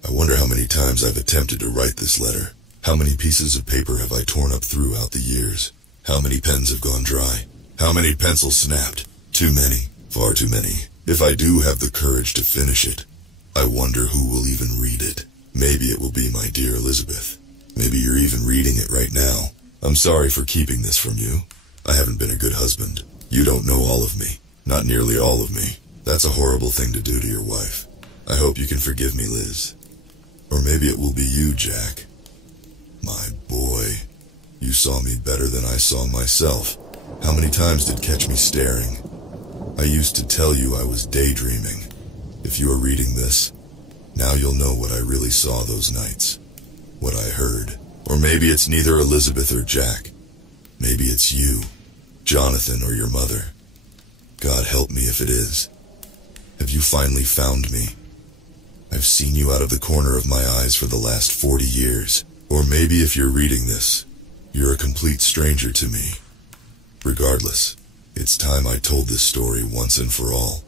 I wonder how many times I've attempted to write this letter. How many pieces of paper have I torn up throughout the years? How many pens have gone dry? How many pencils snapped? Too many. Far too many. If I do have the courage to finish it, I wonder who will even read it. Maybe it will be my dear Elizabeth. Maybe you're even reading it right now. I'm sorry for keeping this from you. I haven't been a good husband. You don't know all of me. Not nearly all of me. That's a horrible thing to do to your wife. I hope you can forgive me, Liz. Or maybe it will be you, Jack. My boy, you saw me better than I saw myself. How many times did catch me staring? I used to tell you I was daydreaming. If you are reading this, now you'll know what I really saw those nights. What I heard. Or maybe it's neither Elizabeth or Jack. Maybe it's you, Jonathan, or your mother. God help me if it is. Have you finally found me? I've seen you out of the corner of my eyes for the last 40 years. Or maybe if you're reading this, you're a complete stranger to me. Regardless, it's time I told this story once and for all.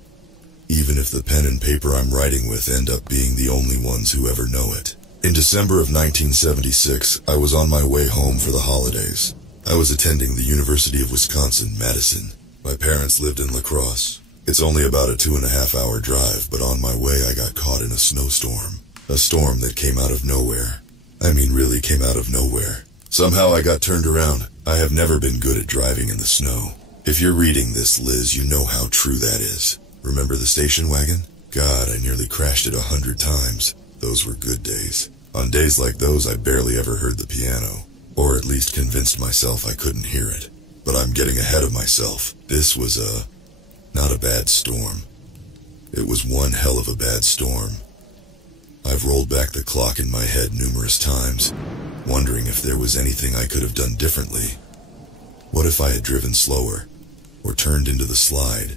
Even if the pen and paper I'm writing with end up being the only ones who ever know it. In December of 1976, I was on my way home for the holidays. I was attending the University of Wisconsin-Madison. My parents lived in La Crosse. It's only about a 2.5-hour drive, but on my way I got caught in a snowstorm. A storm that came out of nowhere. I mean, really came out of nowhere. Somehow I got turned around. I have never been good at driving in the snow. If you're reading this, Liz, you know how true that is. Remember the station wagon? God, I nearly crashed it 100 times. Those were good days. On days like those, I barely ever heard the piano. Or at least convinced myself I couldn't hear it. But I'm getting ahead of myself. This was not a bad storm. It was one hell of a bad storm. I've rolled back the clock in my head numerous times, wondering if there was anything I could have done differently. What if I had driven slower, or turned into the slide?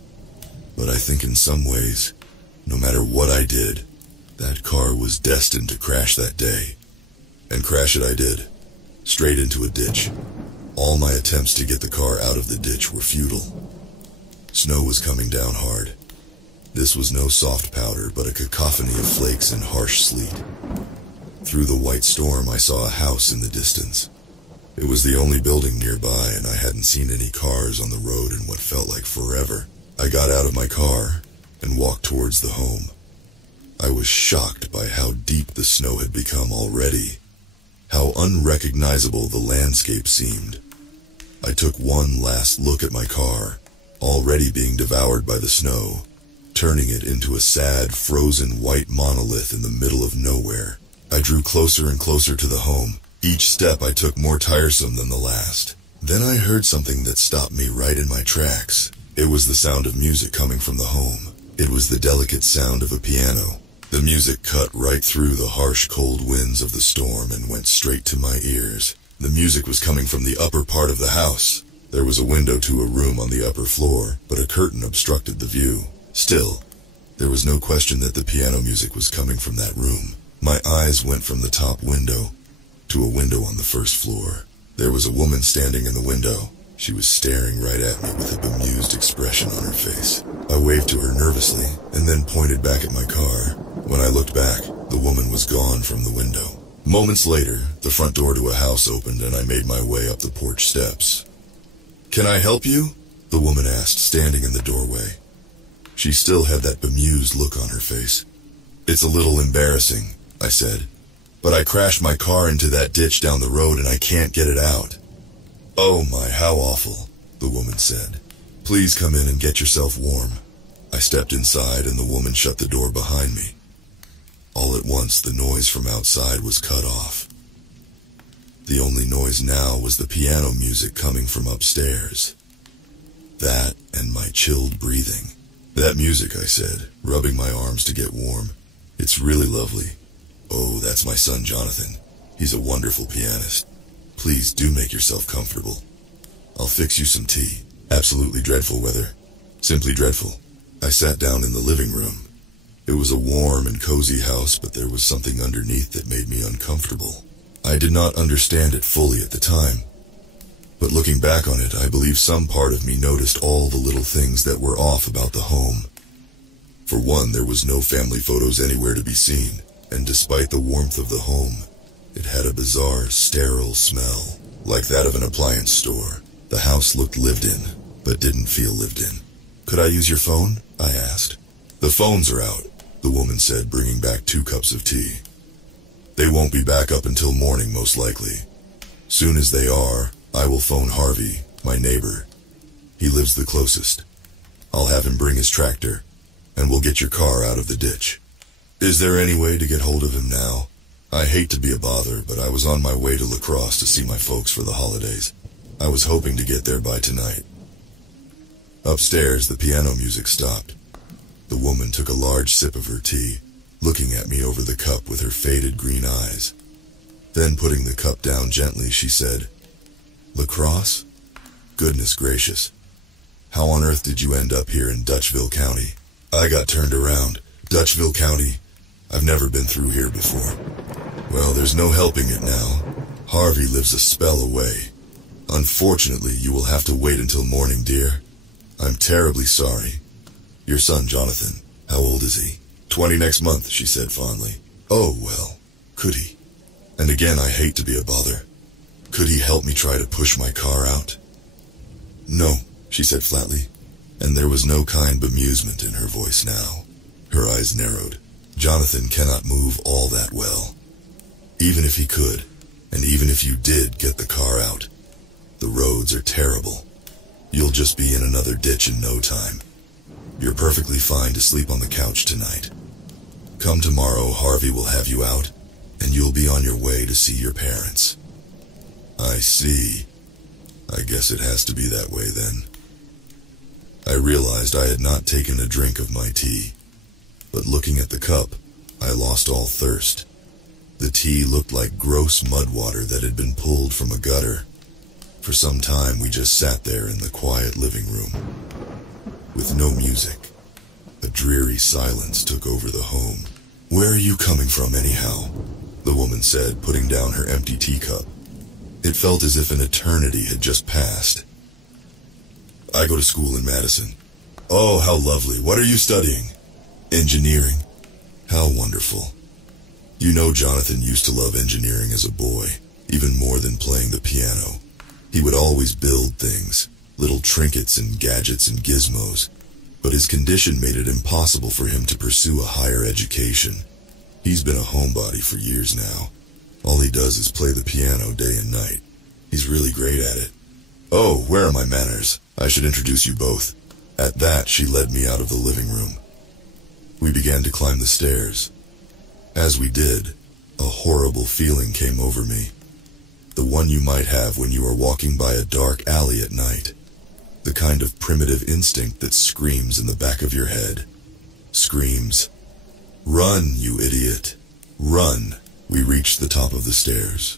But I think in some ways, no matter what I did, that car was destined to crash that day. And crash it I did, straight into a ditch. All my attempts to get the car out of the ditch were futile. Snow was coming down hard. This was no soft powder, but a cacophony of flakes and harsh sleet. Through the white storm, I saw a house in the distance. It was the only building nearby, and I hadn't seen any cars on the road in what felt like forever. I got out of my car and walked towards the home. I was shocked by how deep the snow had become already, how unrecognizable the landscape seemed. I took one last look at my car, already being devoured by the snow, turning it into a sad, frozen white monolith in the middle of nowhere. I drew closer and closer to the home, Each step I took more tiresome than the last. Then I heard something that stopped me right in my tracks. It was the sound of music coming from the home. It was the delicate sound of a piano. The music cut right through the harsh cold winds of the storm and went straight to my ears. The music was coming from the upper part of the house. There was a window to a room on the upper floor, but a curtain obstructed the view. Still, there was no question that the piano music was coming from that room. My eyes went from the top window to a window on the first floor. There was a woman standing in the window. She was staring right at me with a bemused expression on her face. I waved to her nervously and then pointed back at my car. When I looked back, the woman was gone from the window. Moments later, the front door to a house opened and I made my way up the porch steps. "Can I help you?" the woman asked, standing in the doorway. She still had that bemused look on her face. "It's a little embarrassing," I said, "but I crashed my car into that ditch down the road and I can't get it out." "Oh my, how awful," the woman said. "Please come in and get yourself warm." I stepped inside and the woman shut the door behind me. All at once, the noise from outside was cut off. The only noise now was the piano music coming from upstairs. That and my chilled breathing. "That music," I said, rubbing my arms to get warm. "It's really lovely. Oh, that's my son Jonathan. He's a wonderful pianist. Please do make yourself comfortable. I'll fix you some tea." Absolutely dreadful weather. Simply dreadful. I sat down in the living room. It was a warm and cozy house, but there was something underneath that made me uncomfortable. I did not understand it fully at the time, but looking back on it, I believe some part of me noticed all the little things that were off about the home. For one, there was no family photos anywhere to be seen, and despite the warmth of the home, it had a bizarre, sterile smell, like that of an appliance store. The house looked lived in, but didn't feel lived in. "Could I use your phone?" I asked. "The phones are out," the woman said, bringing back 2 cups of tea. "They won't be back up until morning, most likely. Soon as they are, I will phone Harvey, my neighbor. He lives the closest. I'll have him bring his tractor, and we'll get your car out of the ditch." "Is there any way to get hold of him now? I hate to be a bother, but I was on my way to La Crosse to see my folks for the holidays. I was hoping to get there by tonight." Upstairs, the piano music stopped. The woman took a large sip of her tea, looking at me over the cup with her faded green eyes. Then, putting the cup down gently, she said, "La Crosse? Goodness gracious. How on earth did you end up here in Dutchville County?" I got turned around. "Dutchville County? I've never been through here before." "Well, there's no helping it now. Harvey lives a spell away. Unfortunately, you will have to wait until morning, dear. I'm terribly sorry. Your son, Jonathan, how old is he?" 20 next month, she said fondly. "Oh, well, could he? And again, I hate to be a bother. Could he help me try to push my car out?" "No," she said flatly, and there was no kind bemusement in her voice now. Her eyes narrowed. "Jonathan cannot move all that well. Even if he could, and even if you did get the car out, the roads are terrible. You'll just be in another ditch in no time. You're perfectly fine to sleep on the couch tonight. Come tomorrow, Harvey will have you out, and you'll be on your way to see your parents." "I see. I guess it has to be that way then." I realized I had not taken a drink of my tea, but looking at the cup, I lost all thirst. The tea looked like gross mud water that had been pulled from a gutter. For some time we just sat there in the quiet living room. With no music, a dreary silence took over the home. "Where are you coming from anyhow?" the woman said, putting down her empty teacup. It felt as if an eternity had just passed. "I go to school in Madison." "Oh, how lovely. What are you studying?" "Engineering." "How wonderful. You know, Jonathan used to love engineering as a boy, even more than playing the piano. He would always build things, little trinkets and gadgets and gizmos, but his condition made it impossible for him to pursue a higher education. He's been a homebody for years now. All he does is play the piano day and night. He's really great at it." "Oh, where are my manners? I should introduce you both." At that, she led me out of the living room. We began to climb the stairs. As we did, a horrible feeling came over me. The one you might have when you are walking by a dark alley at night. The kind of primitive instinct that screams in the back of your head. Screams, "Run, you idiot! Run!" We reached the top of the stairs.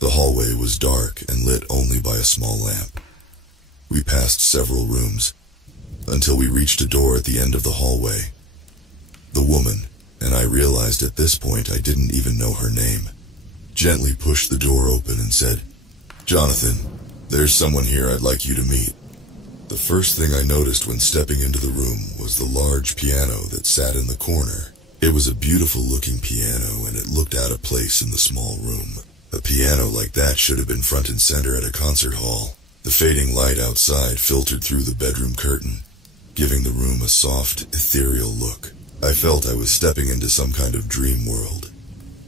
The hallway was dark and lit only by a small lamp. We passed several rooms, until we reached a door at the end of the hallway. The woman, and I realized at this point I didn't even know her name, gently pushed the door open and said, "Jonathan, there's someone here I'd like you to meet." The first thing I noticed when stepping into the room was the large piano that sat in the corner. It was a beautiful-looking piano, and it looked out of place in the small room. A piano like that should have been front and center at a concert hall. The fading light outside filtered through the bedroom curtain, giving the room a soft, ethereal look. I felt I was stepping into some kind of dream world.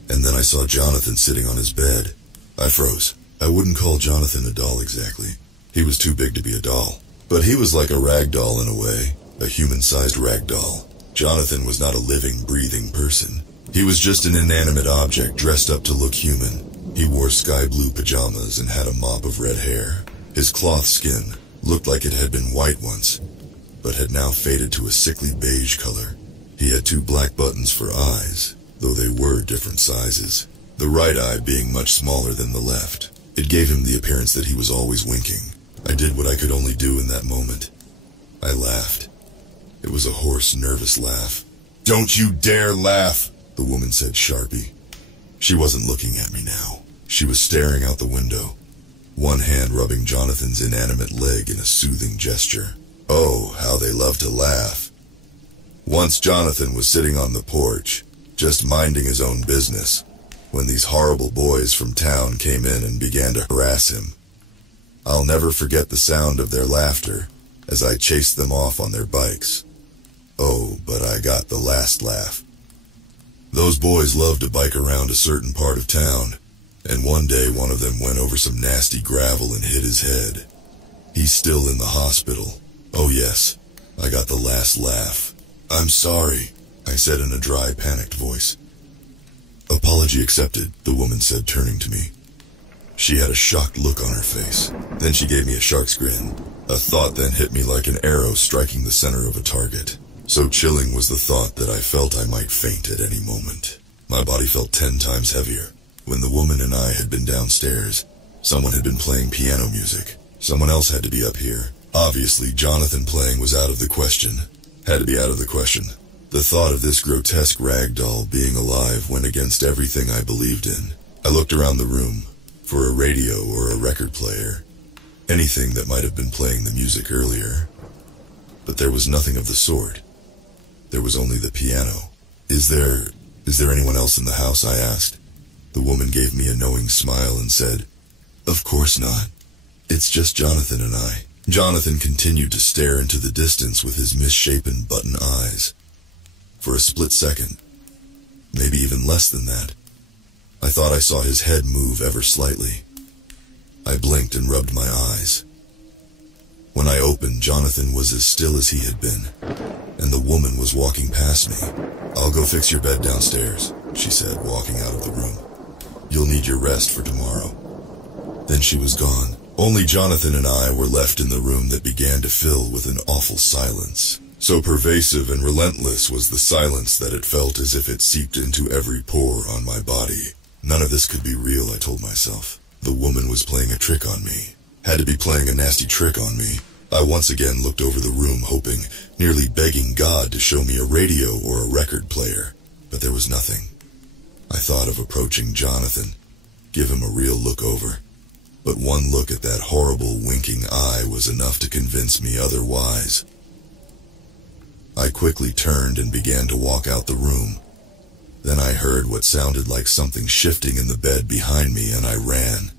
And then I saw Jonathan sitting on his bed. I froze. I wouldn't call Jonathan a doll exactly. He was too big to be a doll. But he was like a rag doll in a way, a human-sized rag doll. Jonathan was not a living, breathing person. He was just an inanimate object dressed up to look human. He wore sky-blue pajamas and had a mop of red hair. His cloth skin looked like it had been white once, but had now faded to a sickly beige color. He had 2 black buttons for eyes, though they were different sizes, the right eye being much smaller than the left. It gave him the appearance that he was always winking. I did what I could only do in that moment. I laughed. It was a hoarse, nervous laugh. "Don't you dare laugh," the woman said sharply. She wasn't looking at me now. She was staring out the window, one hand rubbing Jonathan's inanimate leg in a soothing gesture. Oh, how they love to laugh. Once Jonathan was sitting on the porch, just minding his own business, when these horrible boys from town came in and began to harass him. I'll never forget the sound of their laughter as I chased them off on their bikes. Oh, but I got the last laugh. Those boys loved to bike around a certain part of town, and one day one of them went over some nasty gravel and hit his head. He's still in the hospital. Oh yes, I got the last laugh. "I'm sorry," I said in a dry, panicked voice. "Apology accepted," the woman said, turning to me. She had a shocked look on her face. Then she gave me a shark's grin. A thought then hit me like an arrow striking the center of a target. So chilling was the thought that I felt I might faint at any moment. My body felt 10 times heavier. When the woman and I had been downstairs, someone had been playing piano music. Someone else had to be up here. Obviously, Jonathan playing was out of the question. Had to be out of the question. The thought of this grotesque rag doll being alive went against everything I believed in. I looked around the room for a radio or a record player, anything that might have been playing the music earlier. But there was nothing of the sort. There was only the piano. Is there anyone else in the house?" I asked. The woman gave me a knowing smile and said, "Of course not. It's just Jonathan and I." Jonathan continued to stare into the distance with his misshapen button eyes. For a split second, maybe even less than that, I thought I saw his head move ever slightly. I blinked and rubbed my eyes. When I opened, Jonathan was as still as he had been, and the woman was walking past me. "I'll go fix your bed downstairs," she said, walking out of the room. "You'll need your rest for tomorrow." Then she was gone. Only Jonathan and I were left in the room that began to fill with an awful silence. So pervasive and relentless was the silence that it felt as if it seeped into every pore on my body. None of this could be real, I told myself. The woman was playing a trick on me. Had to be playing a nasty trick on me. I once again looked over the room, hoping, nearly begging God to show me a radio or a record player. But there was nothing. I thought of approaching Jonathan, give him a real look over. But one look at that horrible winking eye was enough to convince me otherwise. I quickly turned and began to walk out the room. Then I heard what sounded like something shifting in the bed behind me, and I ran.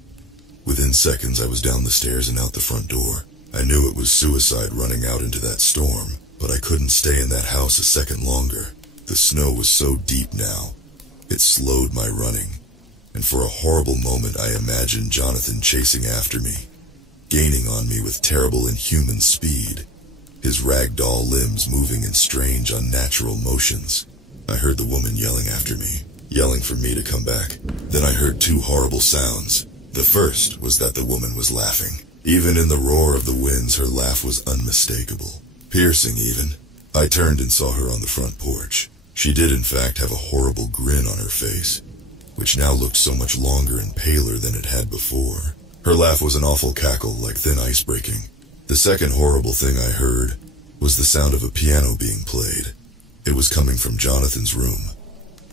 Within seconds, I was down the stairs and out the front door. I knew it was suicide running out into that storm, but I couldn't stay in that house a second longer. The snow was so deep now, it slowed my running, and for a horrible moment I imagined Jonathan chasing after me, gaining on me with terrible inhuman speed, his ragdoll limbs moving in strange, unnatural motions. I heard the woman yelling after me, yelling for me to come back. Then I heard 2 horrible sounds. The first was that the woman was laughing. Even in the roar of the winds, her laugh was unmistakable. Piercing, even. I turned and saw her on the front porch. She did, in fact, have a horrible grin on her face, which now looked so much longer and paler than it had before. Her laugh was an awful cackle, like thin ice breaking. The second horrible thing I heard was the sound of a piano being played. It was coming from Jonathan's room.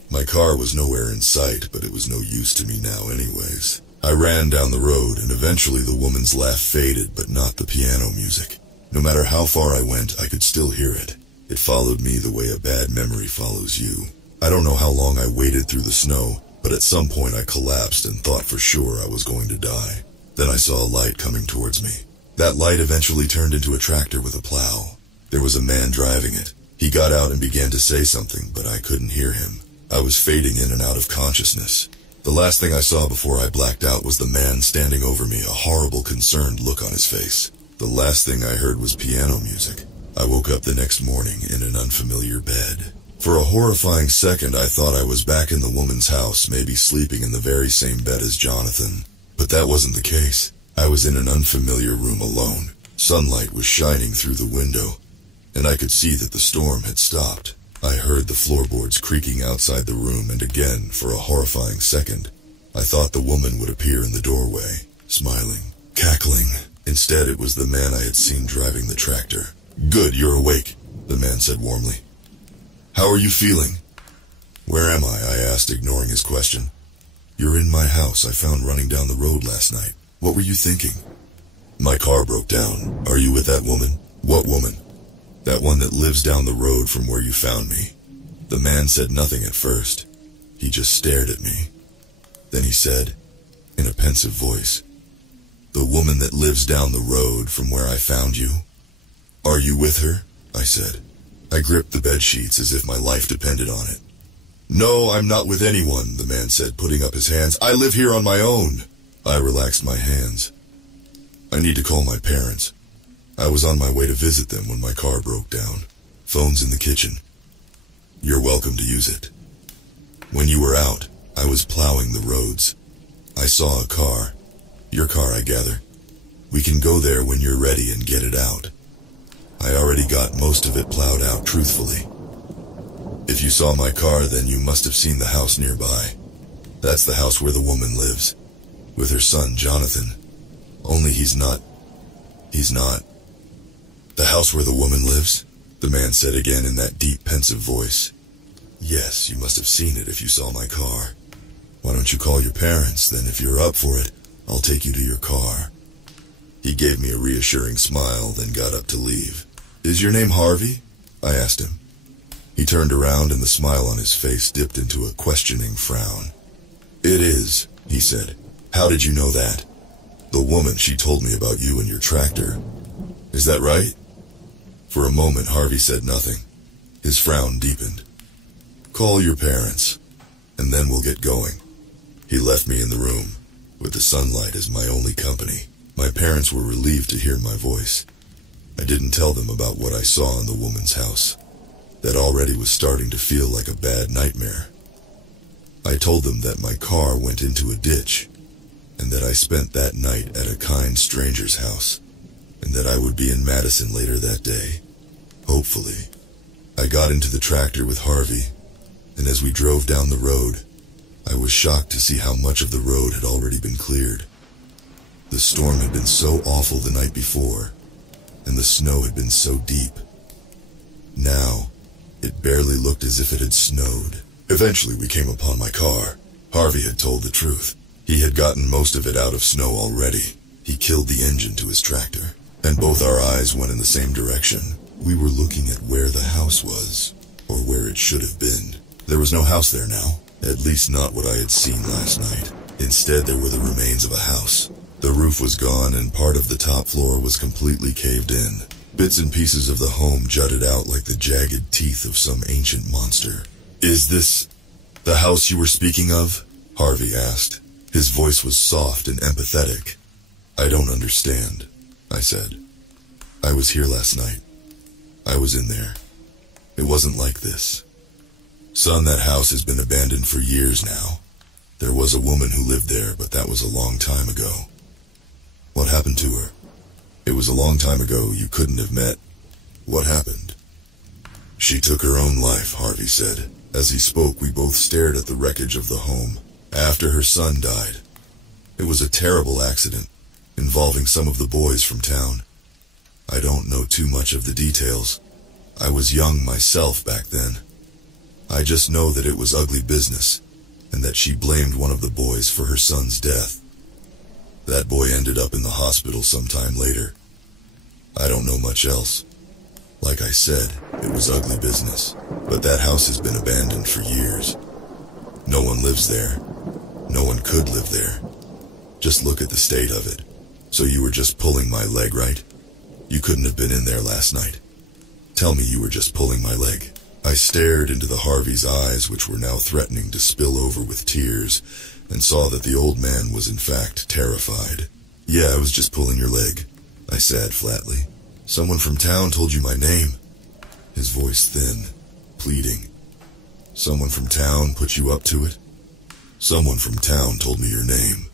My car was nowhere in sight, but it was no use to me now anyways. I ran down the road, and eventually the woman's laugh faded, but not the piano music. No matter how far I went, I could still hear it. It followed me the way a bad memory follows you. I don't know how long I waded through the snow, but at some point I collapsed and thought for sure I was going to die. Then I saw a light coming towards me. That light eventually turned into a tractor with a plow. There was a man driving it. He got out and began to say something, but I couldn't hear him. I was fading in and out of consciousness. The last thing I saw before I blacked out was the man standing over me, a horrible, concerned look on his face. The last thing I heard was piano music. I woke up the next morning in an unfamiliar bed. For a horrifying second, I thought I was back in the woman's house, maybe sleeping in the very same bed as Jonathan. But that wasn't the case. I was in an unfamiliar room alone. Sunlight was shining through the window, and I could see that the storm had stopped. I heard the floorboards creaking outside the room, and again, for a horrifying second, I thought the woman would appear in the doorway, smiling, cackling. Instead, it was the man I had seen driving the tractor. "Good, you're awake," the man said warmly. "How are you feeling?" "Where am I?" asked, ignoring his question. "You're in my house I found running down the road last night. What were you thinking?" "My car broke down. Are you with that woman?" "What woman?" "That one that lives down the road from where you found me." The man said nothing at first. He just stared at me. Then he said, in a pensive voice, "The woman that lives down the road from where I found you. Are you with her?" I said. I gripped the bed sheets as if my life depended on it. "No, I'm not with anyone," the man said, putting up his hands. "I live here on my own." I relaxed my hands. "I need to call my parents. I was on my way to visit them when my car broke down. Phone's in the kitchen. You're welcome to use it." "When you were out, I was plowing the roads. I saw a car. Your car, I gather. We can go there when you're ready and get it out. I already got most of it plowed out, truthfully. If you saw my car, then you must have seen the house nearby. That's the house where the woman lives, with her son, Jonathan. Only he's not. "The house where the woman lives?" the man said again in that deep, pensive voice. "Yes, you must have seen it if you saw my car. Why don't you call your parents? Then if you're up for it, I'll take you to your car." He gave me a reassuring smile, then got up to leave. "Is your name Harvey?" I asked him. He turned around and the smile on his face dipped into a questioning frown. "It is," he said. "How did you know that?" "The woman, she told me about you and your tractor." "Is that right?" For a moment, Harvey said nothing. His frown deepened. "Call your parents, and then we'll get going." He left me in the room, with the sunlight as my only company. My parents were relieved to hear my voice. I didn't tell them about what I saw in the woman's house. That already was starting to feel like a bad nightmare. I told them that my car went into a ditch, and that I spent that night at a kind stranger's house, and that I would be in Madison later that day, hopefully. I got into the tractor with Harvey, and as we drove down the road, I was shocked to see how much of the road had already been cleared. The storm had been so awful the night before, and the snow had been so deep. Now, it barely looked as if it had snowed. Eventually we came upon my car. Harvey had told the truth. He had gotten most of it out of snow already. He killed the engine to his tractor, and both our eyes went in the same direction. We were looking at where the house was, or where it should have been. There was no house there now, at least not what I had seen last night. Instead, there were the remains of a house. The roof was gone, and part of the top floor was completely caved in. Bits and pieces of the home jutted out like the jagged teeth of some ancient monster. "Is this the house you were speaking of?" Harvey asked. His voice was soft and empathetic. "I don't understand," I said. "I was here last night. I was in there. It wasn't like this. Son, that house has been abandoned for years now. There was a woman who lived there, but that was a long time ago. What happened to her? It was a long time ago. You couldn't have met. What happened? She took her own life, Harvey said. As he spoke, we both stared at the wreckage of the home. After her son died. It was a terrible accident, involving some of the boys from town. I don't know too much of the details. I was young myself back then. I just know that it was ugly business, and that she blamed one of the boys for her son's death. That boy ended up in the hospital sometime later. I don't know much else. Like I said, it was ugly business, but that house has been abandoned for years. No one lives there. No one could live there. Just look at the state of it. So you were just pulling my leg, right? You couldn't have been in there last night. Tell me you were just pulling my leg. I stared into the Harvey's eyes, which were now threatening to spill over with tears, and saw that the old man was in fact terrified. Yeah, I was just pulling your leg, I said flatly. Someone from town told you my name. His voice thin, pleading. Someone from town put you up to it? Someone from town told me your name.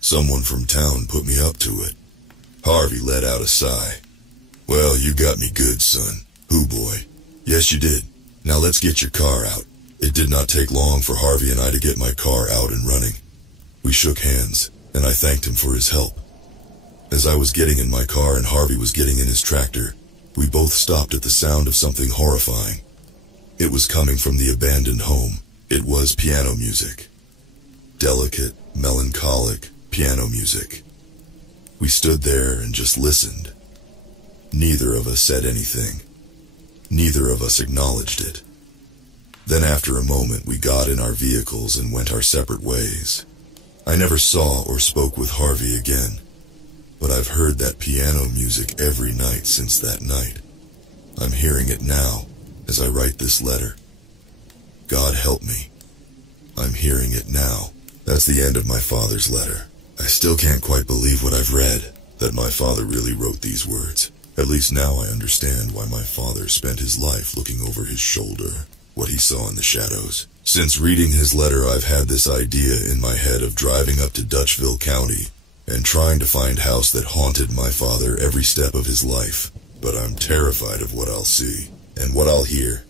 Someone from town put me up to it. Harvey let out a sigh. Well, you got me good, son. Hoo boy. Yes, you did. Now let's get your car out. It did not take long for Harvey and I to get my car out and running. We shook hands, and I thanked him for his help. As I was getting in my car and Harvey was getting in his tractor, we both stopped at the sound of something horrifying. It was coming from the abandoned home. It was piano music. Delicate, melancholic piano music. We stood there and just listened. Neither of us said anything. Neither of us acknowledged it. Then after a moment we got in our vehicles and went our separate ways. I never saw or spoke with Harvey again, but I've heard that piano music every night since that night. I'm hearing it now as I write this letter. God help me. I'm hearing it now. That's the end of my father's letter. I still can't quite believe what I've read, that my father really wrote these words. At least now I understand why my father spent his life looking over his shoulder, what he saw in the shadows. Since reading his letter, I've had this idea in my head of driving up to Dutchville County and trying to find a house that haunted my father every step of his life. But I'm terrified of what I'll see and what I'll hear.